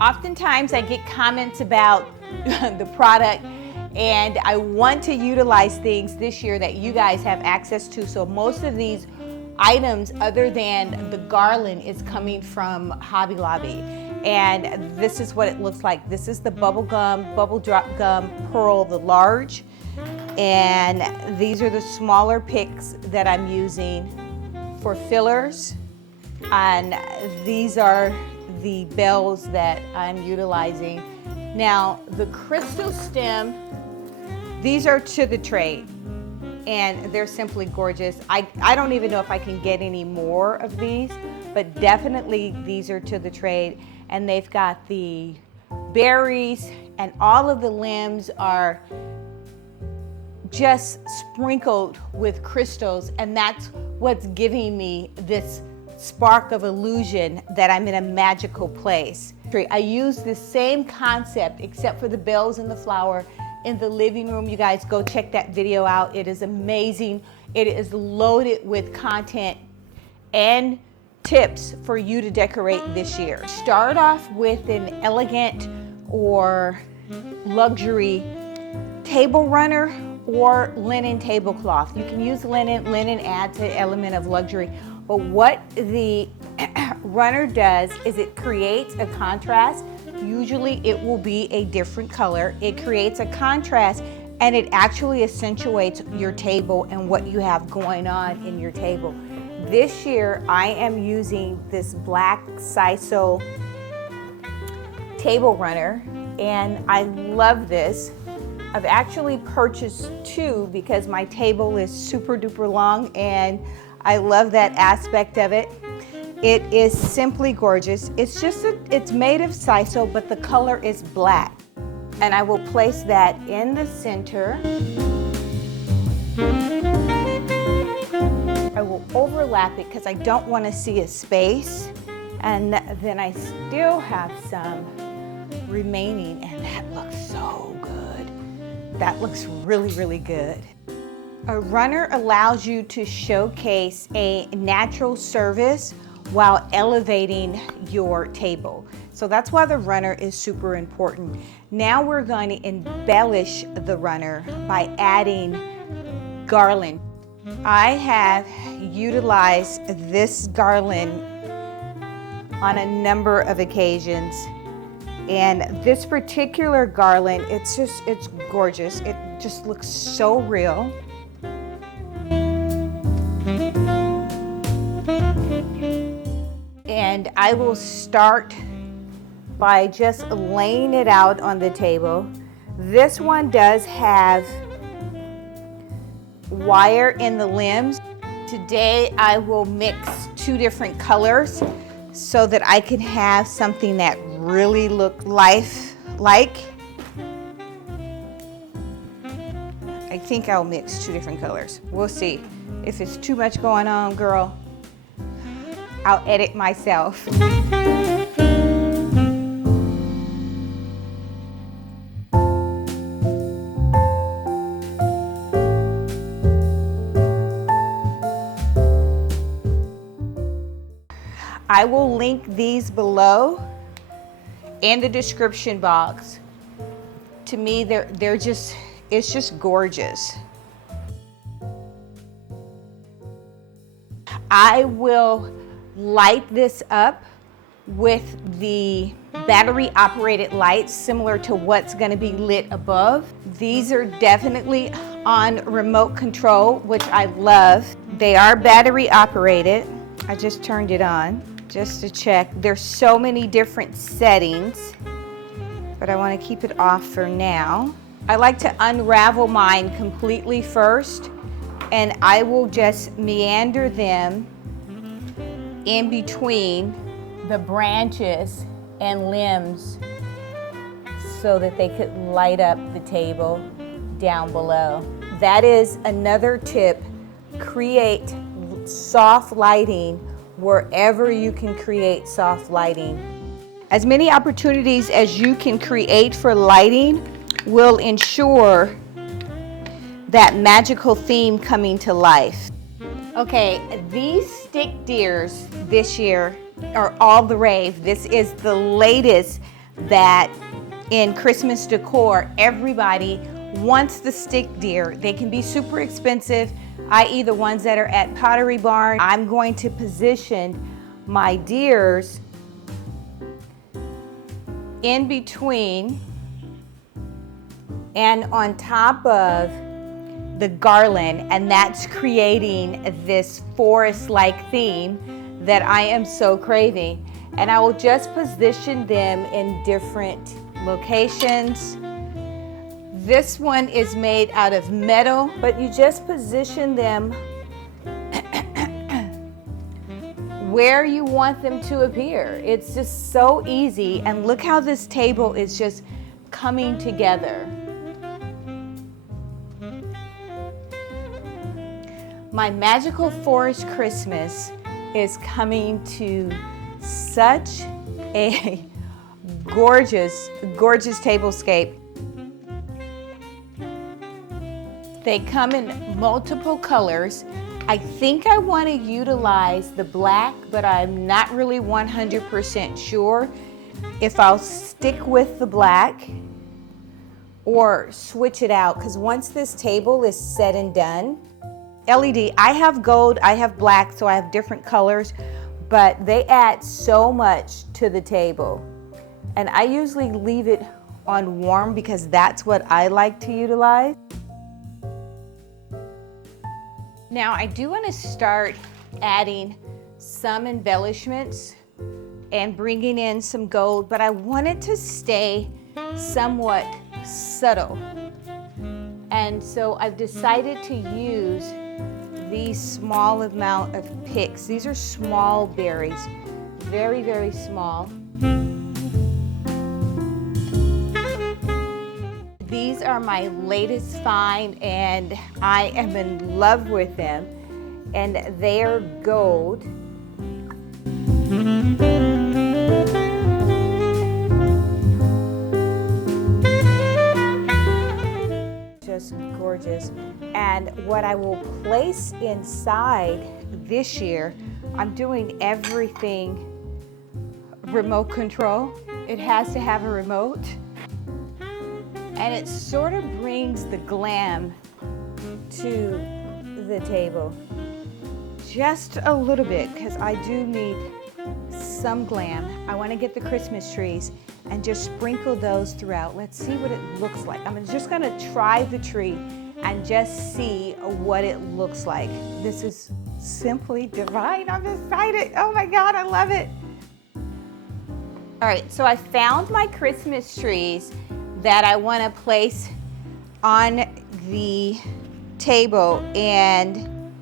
Oftentimes, I get comments about the product, and I want to utilize things this year that you guys have access to. So most of these items, other than the garland, is coming from Hobby Lobby. And this is what it looks like. This is the bubble drop gum pearl, the large. And these are the smaller picks that I'm using for fillers. And these are the bells that I'm utilizing. Now, the crystal stem, these are to the trade, and they're simply gorgeous. I don't even know if I can get any more of these, but definitely these are to the trade. And they've got the berries, and all of the limbs are just sprinkled with crystals, and that's what's giving me this spark of illusion that I'm in a magical place. I use the same concept except for the bells and the flower in the living room. You guys go check that video out. It is amazing. It is loaded with content and tips for you to decorate this year. Start off with an elegant or luxury table runner or linen tablecloth. You can use linen. Linen adds an element of luxury. But what the runner does is it creates a contrast. Usually it will be a different color. It creates a contrast, and it actually accentuates your table and what you have going on in your table. This year I am using this black sisal table runner, and I love this. I've actually purchased two because my table is super duper long, and I love that aspect of it. It is simply gorgeous. It's made of sisal, but the color is black. And I will place that in the center. I will overlap it because I don't want to see a space. And then I still have some remaining, and that looks so good. That looks really, really good. A runner allows you to showcase a natural service while elevating your table. So that's why the runner is super important. Now we're going to embellish the runner by adding garland. I have utilized this garland on a number of occasions, and this particular garland, it's gorgeous. It just looks so real. And I will start by just laying it out on the table. This one does have wire in the limbs. Today I will mix two different colors so that I can have something that really looks life-like. I think I'll mix two different colors. We'll see. If it's too much going on, girl, I'll edit myself. I will link these below in the description box. To me, it's just gorgeous. I will light this up with the battery operated lights similar to what's going to be lit above. These are definitely on remote control, which I love. They are battery operated. I just turned it on just to check. There's so many different settings, but I want to keep it off for now. I like to unravel mine completely first, and I will just meander them in between the branches and limbs so that they could light up the table down below. That is another tip. Create soft lighting wherever you can create soft lighting. As many opportunities as you can create for lighting will ensure that magical theme coming to life. Okay, these stick deers this year are all the rave. This is the latest that in Christmas decor, everybody wants the stick deer. They can be super expensive, i.e. the ones that are at Pottery Barn. I'm going to position my deers in between and on top of the garland, and that's creating this forest-like theme that I am so craving. And I will just position them in different locations. This one is made out of metal, but you just position them where you want them to appear. It's just so easy, and look how this table is just coming together. My Magical Forest Christmas is coming to such a gorgeous, gorgeous tablescape. They come in multiple colors. I think I want to utilize the black, but I'm not really 100% sure if I'll stick with the black or switch it out, because once this table is said and done, LED, I have gold, I have black, so I have different colors, but they add so much to the table. And I usually leave it on warm because that's what I like to utilize. Now I do want to start adding some embellishments and bringing in some gold, but I want it to stay somewhat subtle. And so I've decided to use these small amount of picks. These are small berries, very, very small. These are my latest find, and I am in love with them, and they're gold. Just gorgeous. And what I will place inside this year, I'm doing everything remote control. It has to have a remote. And it sort of brings the glam to the table. Just a little bit, because I do need some glam. I want to get the Christmas trees and just sprinkle those throughout. Let's see what it looks like. I'm just going to try the tree and just see what it looks like. This is simply divine. I'm excited. Oh my God, I love it. All right, so I found my Christmas trees that I want to place on the table, and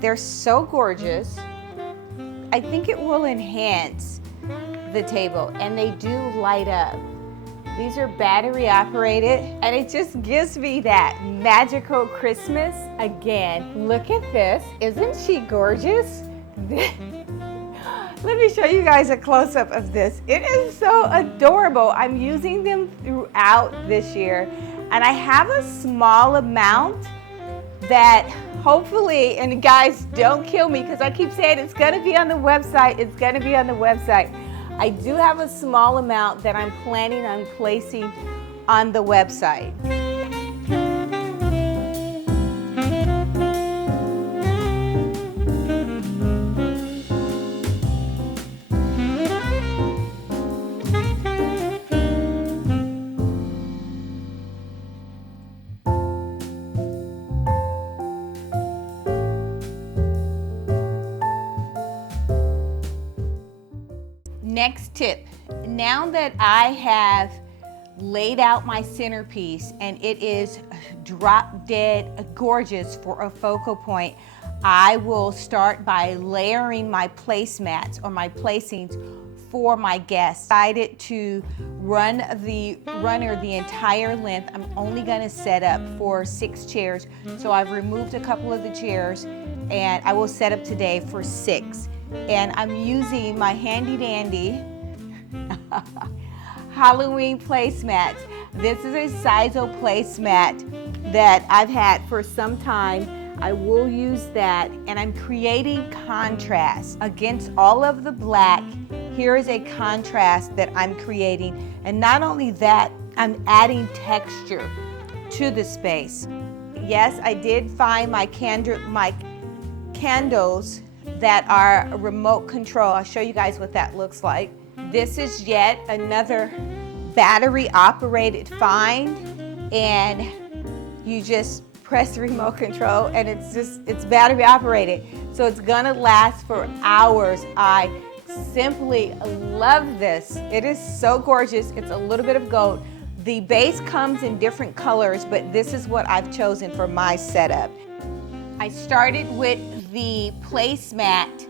they're so gorgeous. I think it will enhance the table, and they do light up. These are battery operated, and it just gives me that magical Christmas again. Look at this. Isn't she gorgeous? Let me show you guys a close-up of this. It is so adorable. I'm using them throughout this year, and I have a small amount that hopefully, and guys, don't kill me because I keep saying it's gonna be on the website, it's gonna be on the website. I do have a small amount that I'm planning on placing on the website. Next tip, now that I have laid out my centerpiece and it is drop dead gorgeous for a focal point, I will start by layering my placemats or my placings for my guests. Decided to run the runner the entire length. I'm only going to set up for 6 chairs, so I've removed a couple of the chairs and I will set up today for 6. And I'm using my handy dandy Halloween placemats. This is a Sizo placemat that I've had for some time. I will use that, and I'm creating contrast against all of the black. Here is a contrast that I'm creating, and not only that, I'm adding texture to the space. Yes, I did find my candles that are remote control. I'll show you guys what that looks like. This is yet another battery operated find, and you just press the remote control and it's battery operated. So it's gonna last for hours. I simply love this. It is so gorgeous. It's a little bit of gold. The base comes in different colors, but this is what I've chosen for my setup. I started with the placemat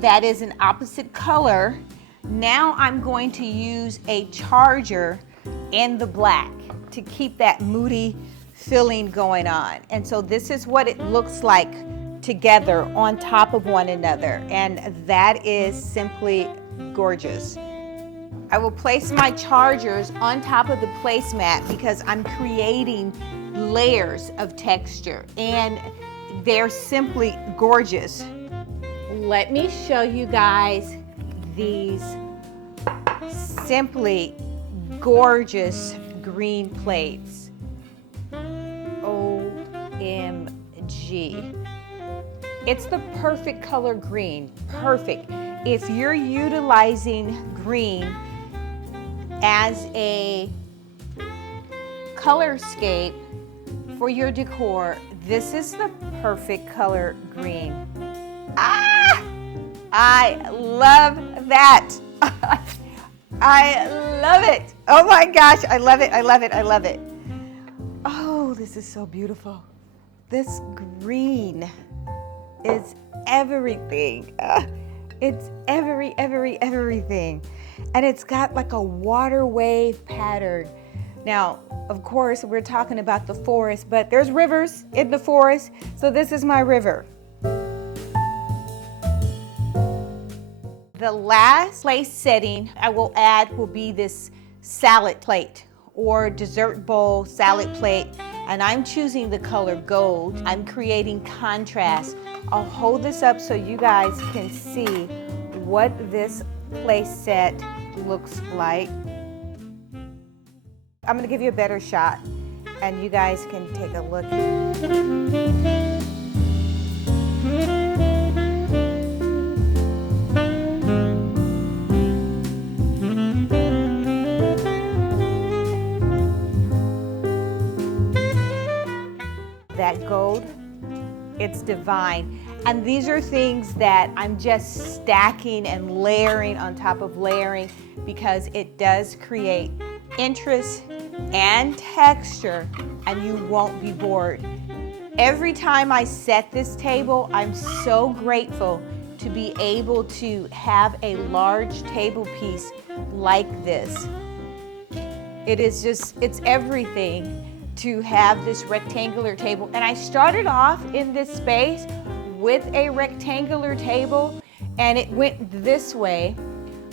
that is an opposite color. Now I'm going to use a charger in the black to keep that moody feeling going on. And so this is what it looks like together on top of one another, and that is simply gorgeous. I will place my chargers on top of the placemat because I'm creating layers of texture, and they're simply gorgeous. Let me show you guys these simply gorgeous green plates. OMG. It's the perfect color green, perfect. If you're utilizing green as a colorscape for your decor, this is the perfect color green. Ah! I love that. I love it. Oh my gosh, I love it, I love it, I love it. Oh, this is so beautiful. This green is everything. It's everything. And it's got like a water wave pattern. Now, of course, we're talking about the forest, but there's rivers in the forest, so this is my river. The last place setting I will add will be this salad plate or dessert bowl salad plate, and I'm choosing the color gold. I'm creating contrast. I'll hold this up so you guys can see what this place set looks like. I'm gonna give you a better shot and you guys can take a look. That gold, it's divine. And these are things that I'm just stacking and layering on top of layering because it does create interest and texture, and you won't be bored. Every time I set this table, I'm so grateful to be able to have a large table piece like this. It is just, it's everything to have this rectangular table. And I started off in this space with a rectangular table and it went this way,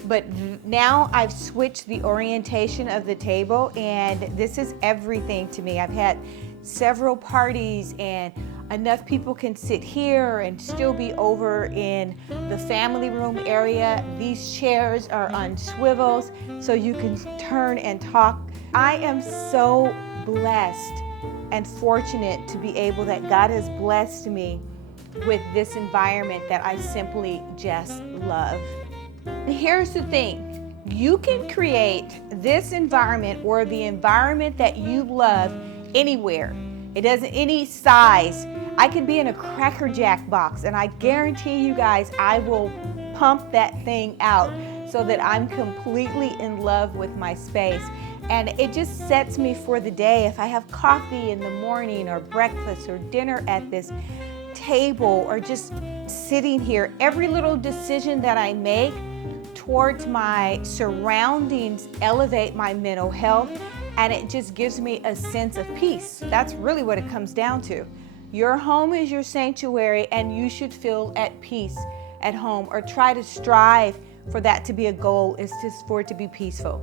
but now I've switched the orientation of the table and this is everything to me. I've had several parties and enough people can sit here and still be over in the family room area. These chairs are on swivels so you can turn and talk. I am so blessed and fortunate to be able that God has blessed me with this environment that I simply just love. And here's the thing, you can create this environment or the environment that you love anywhere. It doesn't, any size. I could be in a Cracker Jack box and I guarantee you guys I will pump that thing out so that I'm completely in love with my space. And it just sets me for the day. If I have coffee in the morning or breakfast or dinner at this table or just sitting here, every little decision that I make towards my surroundings elevate my mental health, and it just gives me a sense of peace. That's really what it comes down to. Your home is your sanctuary, and you should feel at peace at home, or try to strive for that to be a goal, is just for it to be peaceful.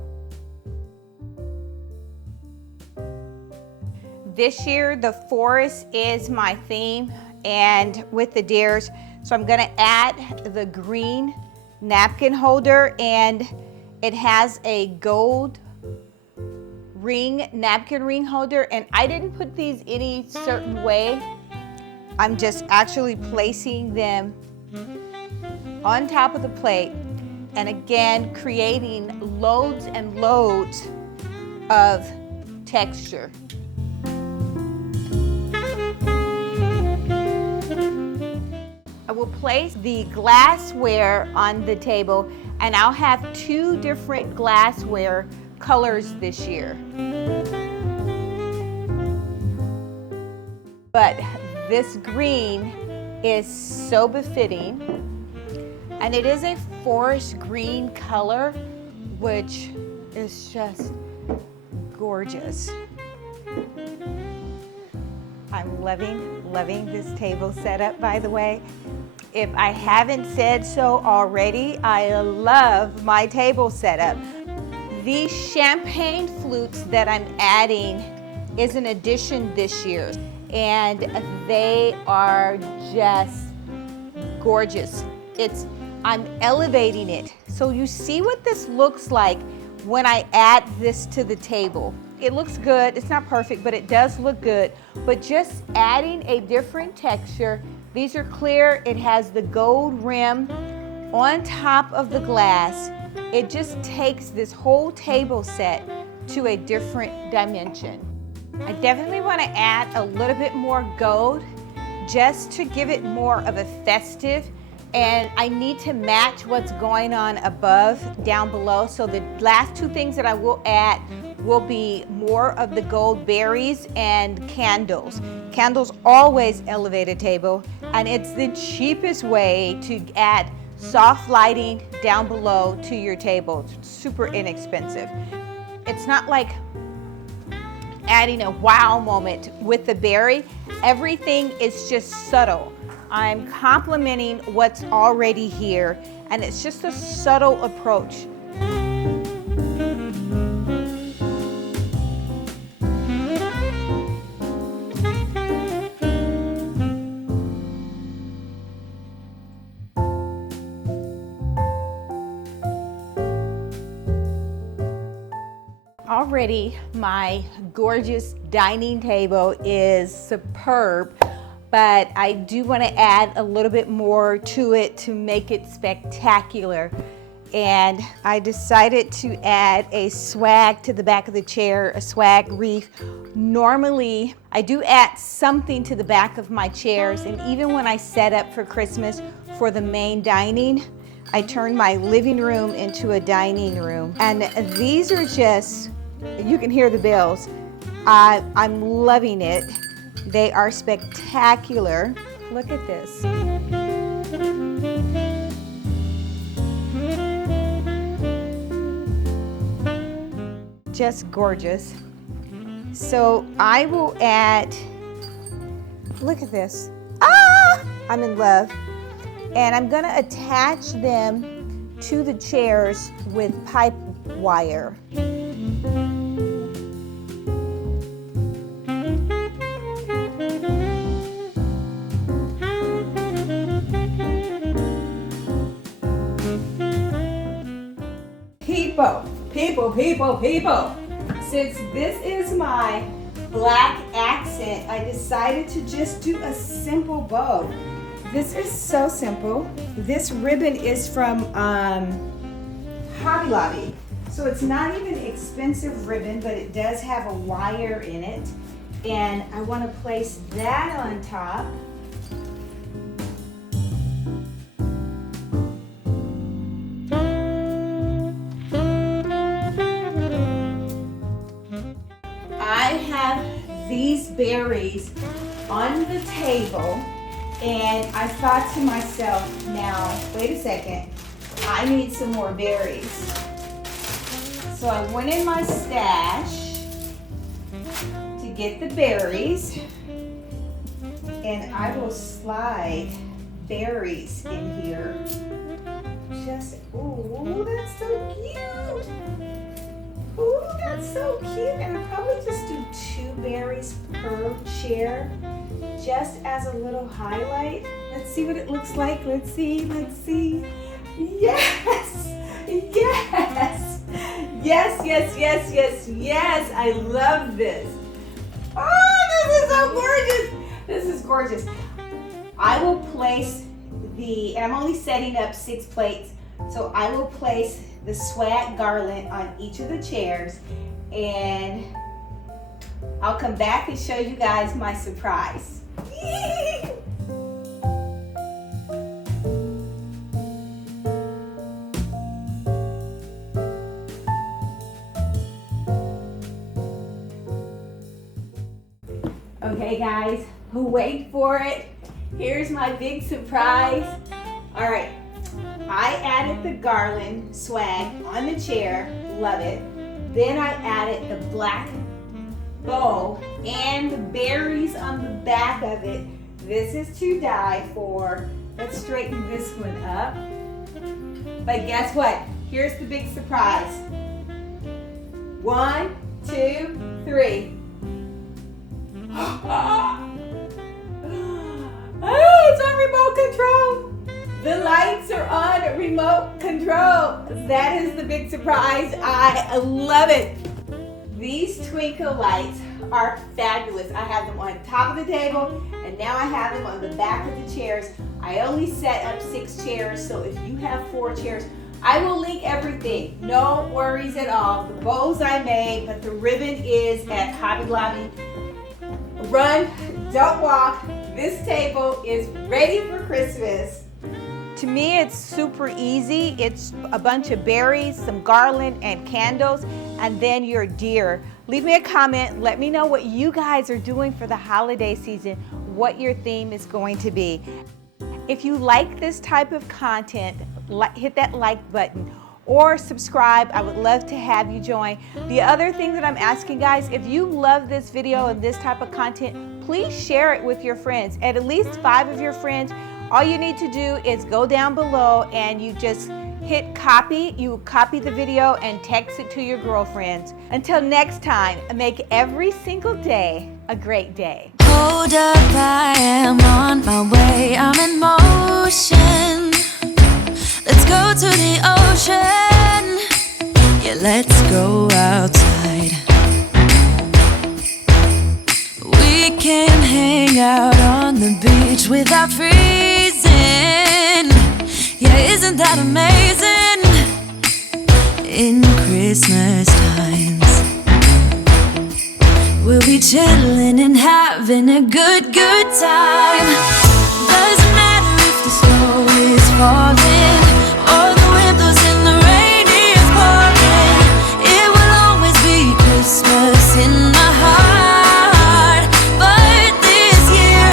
This year, the forest is my theme, and with the deers, so I'm gonna add the green napkin holder, and it has a gold napkin ring holder, and I didn't put these any certain way. I'm just actually placing them on top of the plate, and again creating loads and loads of texture. I will place the glassware on the table, and I'll have 2 different glassware colors this year. But this green is so befitting, and it is a forest green color, which is just gorgeous. I'm loving this table setup, by the way. If I haven't said so already, I love my table setup. These champagne flutes that I'm adding is an addition this year, and they are just gorgeous. I'm elevating it. So you see what this looks like when I add this to the table. It looks good. It's not perfect, but it does look good. But just adding a different texture. These are clear. It has the gold rim on top of the glass. It just takes this whole table set to a different dimension. I definitely want to add a little bit more gold just to give it more of a festive, and I need to match what's going on above, down below. So the last 2 things that I will add will be more of the gold berries and candles. Candles always elevate a table, and it's the cheapest way to add soft lighting down below to your table. It's super inexpensive. It's not like adding a wow moment with the berry. Everything is just subtle. I'm complementing what's already here, and it's just a subtle approach. Already, my gorgeous dining table is superb, but I do want to add a little bit more to it to make it spectacular. And I decided to add a swag to the back of the chair, a swag wreath. Normally, I do add something to the back of my chairs, and even when I set up for Christmas for the main dining, I turned my living room into a dining room. And these are just, you can hear the bells. I'm loving it. They are spectacular. Look at this. Just gorgeous. So I will add, look at this. Ah, I'm in love. And I'm gonna attach them to the chairs with pipe wire. People. Since this is my black accent, I decided to just do a simple bow. This is so simple. This ribbon is from Hobby Lobby. So it's not even expensive ribbon, but it does have a wire in it. And I want to place that on top. berries on the table, and I thought to myself, now, wait a second, I need some more berries. So I went in my stash to get the berries, and I will slide berries in here. Just, ooh, that's so cute. Ooh, that's so cute. And I'll probably just do 2 berries per chair, just as a little highlight. Let's see what it looks like. Let's see. Yes, yes, yes, yes, yes, yes, yes. I love this. Oh, this is so gorgeous. This is gorgeous. I will place and I'm only setting up 6 plates, so I will place the swag garland on each of the chairs, and I'll come back and show you guys my surprise. Okay guys, wait for it. Here's my big surprise. All right, I added the garland swag on the chair, love it. Then I added the black bow and the berries on the back of it. This is to die for. Let's straighten this one up. But guess what? Here's the big surprise. 1, 2, 3. Oh, it's on remote control. The lights are on remote control. That is the big surprise. I love it. These twinkle lights are fabulous. I have them on top of the table, and now I have them on the back of the chairs. I only set up 6 chairs, so if you have 4 chairs, I will link everything. No worries at all. The bows I made, but the ribbon is at Hobby Lobby. Run, don't walk. This table is ready for Christmas. To me, it's super easy. It's a bunch of berries, some garland and candles, and then your deer. Leave me a comment. Let me know what you guys are doing for the holiday season, what your theme is going to be. If you like this type of content, hit that like button or subscribe. I would love to have you join. The other thing that I'm asking, guys, if you love this video and this type of content, please share it with your friends, at least 5 of your friends. All you need to do is go down below and you just hit copy. You copy the video and text it to your girlfriends. Until next time, make every single day a great day. Hold up, I am on my way. I'm in motion. Let's go to the ocean. Yeah, let's go outside. We can hang out on the beach without freezing. Yeah, isn't that amazing? In Christmas times, we'll be chilling and having a good time. Doesn't matter if the snow is falling or the wind blows and the rain is pouring. It will always be Christmas in my heart. But this year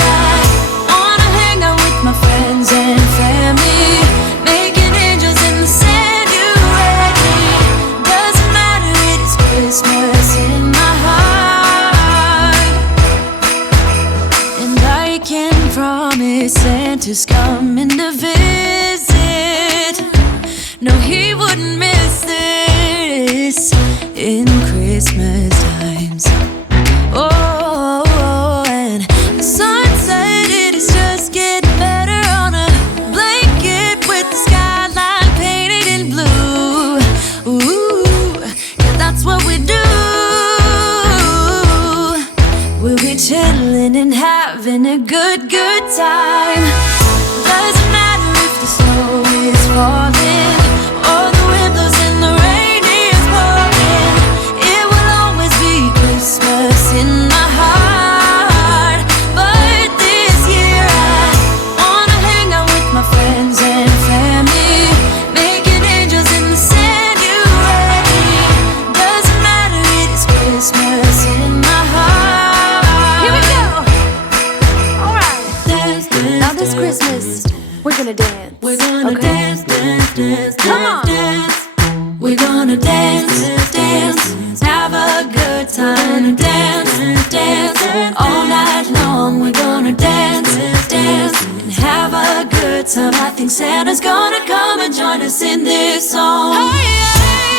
I wanna hang out with my friends and family, making angels in the sand. You ready? Doesn't matter, it is Christmas in my heart. And I can promise Santa's coming to visit. No, he wouldn't miss this in Christmas times. Oh, and the sunset, it is just getting better on a blanket with the skyline painted in blue. Ooh, yeah, that's what we do. We'll be chilling and having a good time. Doesn't matter if the snow is falling or the wind blows and the rain is pouring. It will always be Christmas in my heart. But this year I wanna hang out with my friends and family, making angels in the sand. You ready? Doesn't matter, it is Christmas in my heart. Here we Christmas, we're gonna dance. We're gonna dance, dance, dance, Come on. dance. We're gonna dance, dance, have a good time. Dance, dance, all night long. We're gonna dance, dance, and have a good time. I think Santa's gonna come and join us in this song.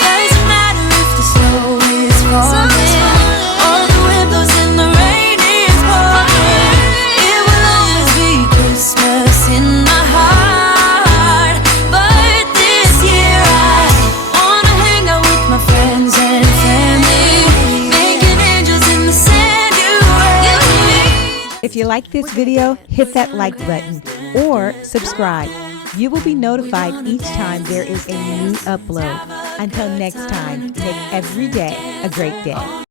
Doesn't matter if the snow is falling or the wind blows and the rain is pouring. It will always be Christmas in my heart. But this year I wanna hang out with my friends and family, making angels in the sanctuary. If you like this video, hit that like button or subscribe. You will be notified each time there is a new upload. Until next time, make every day a great day.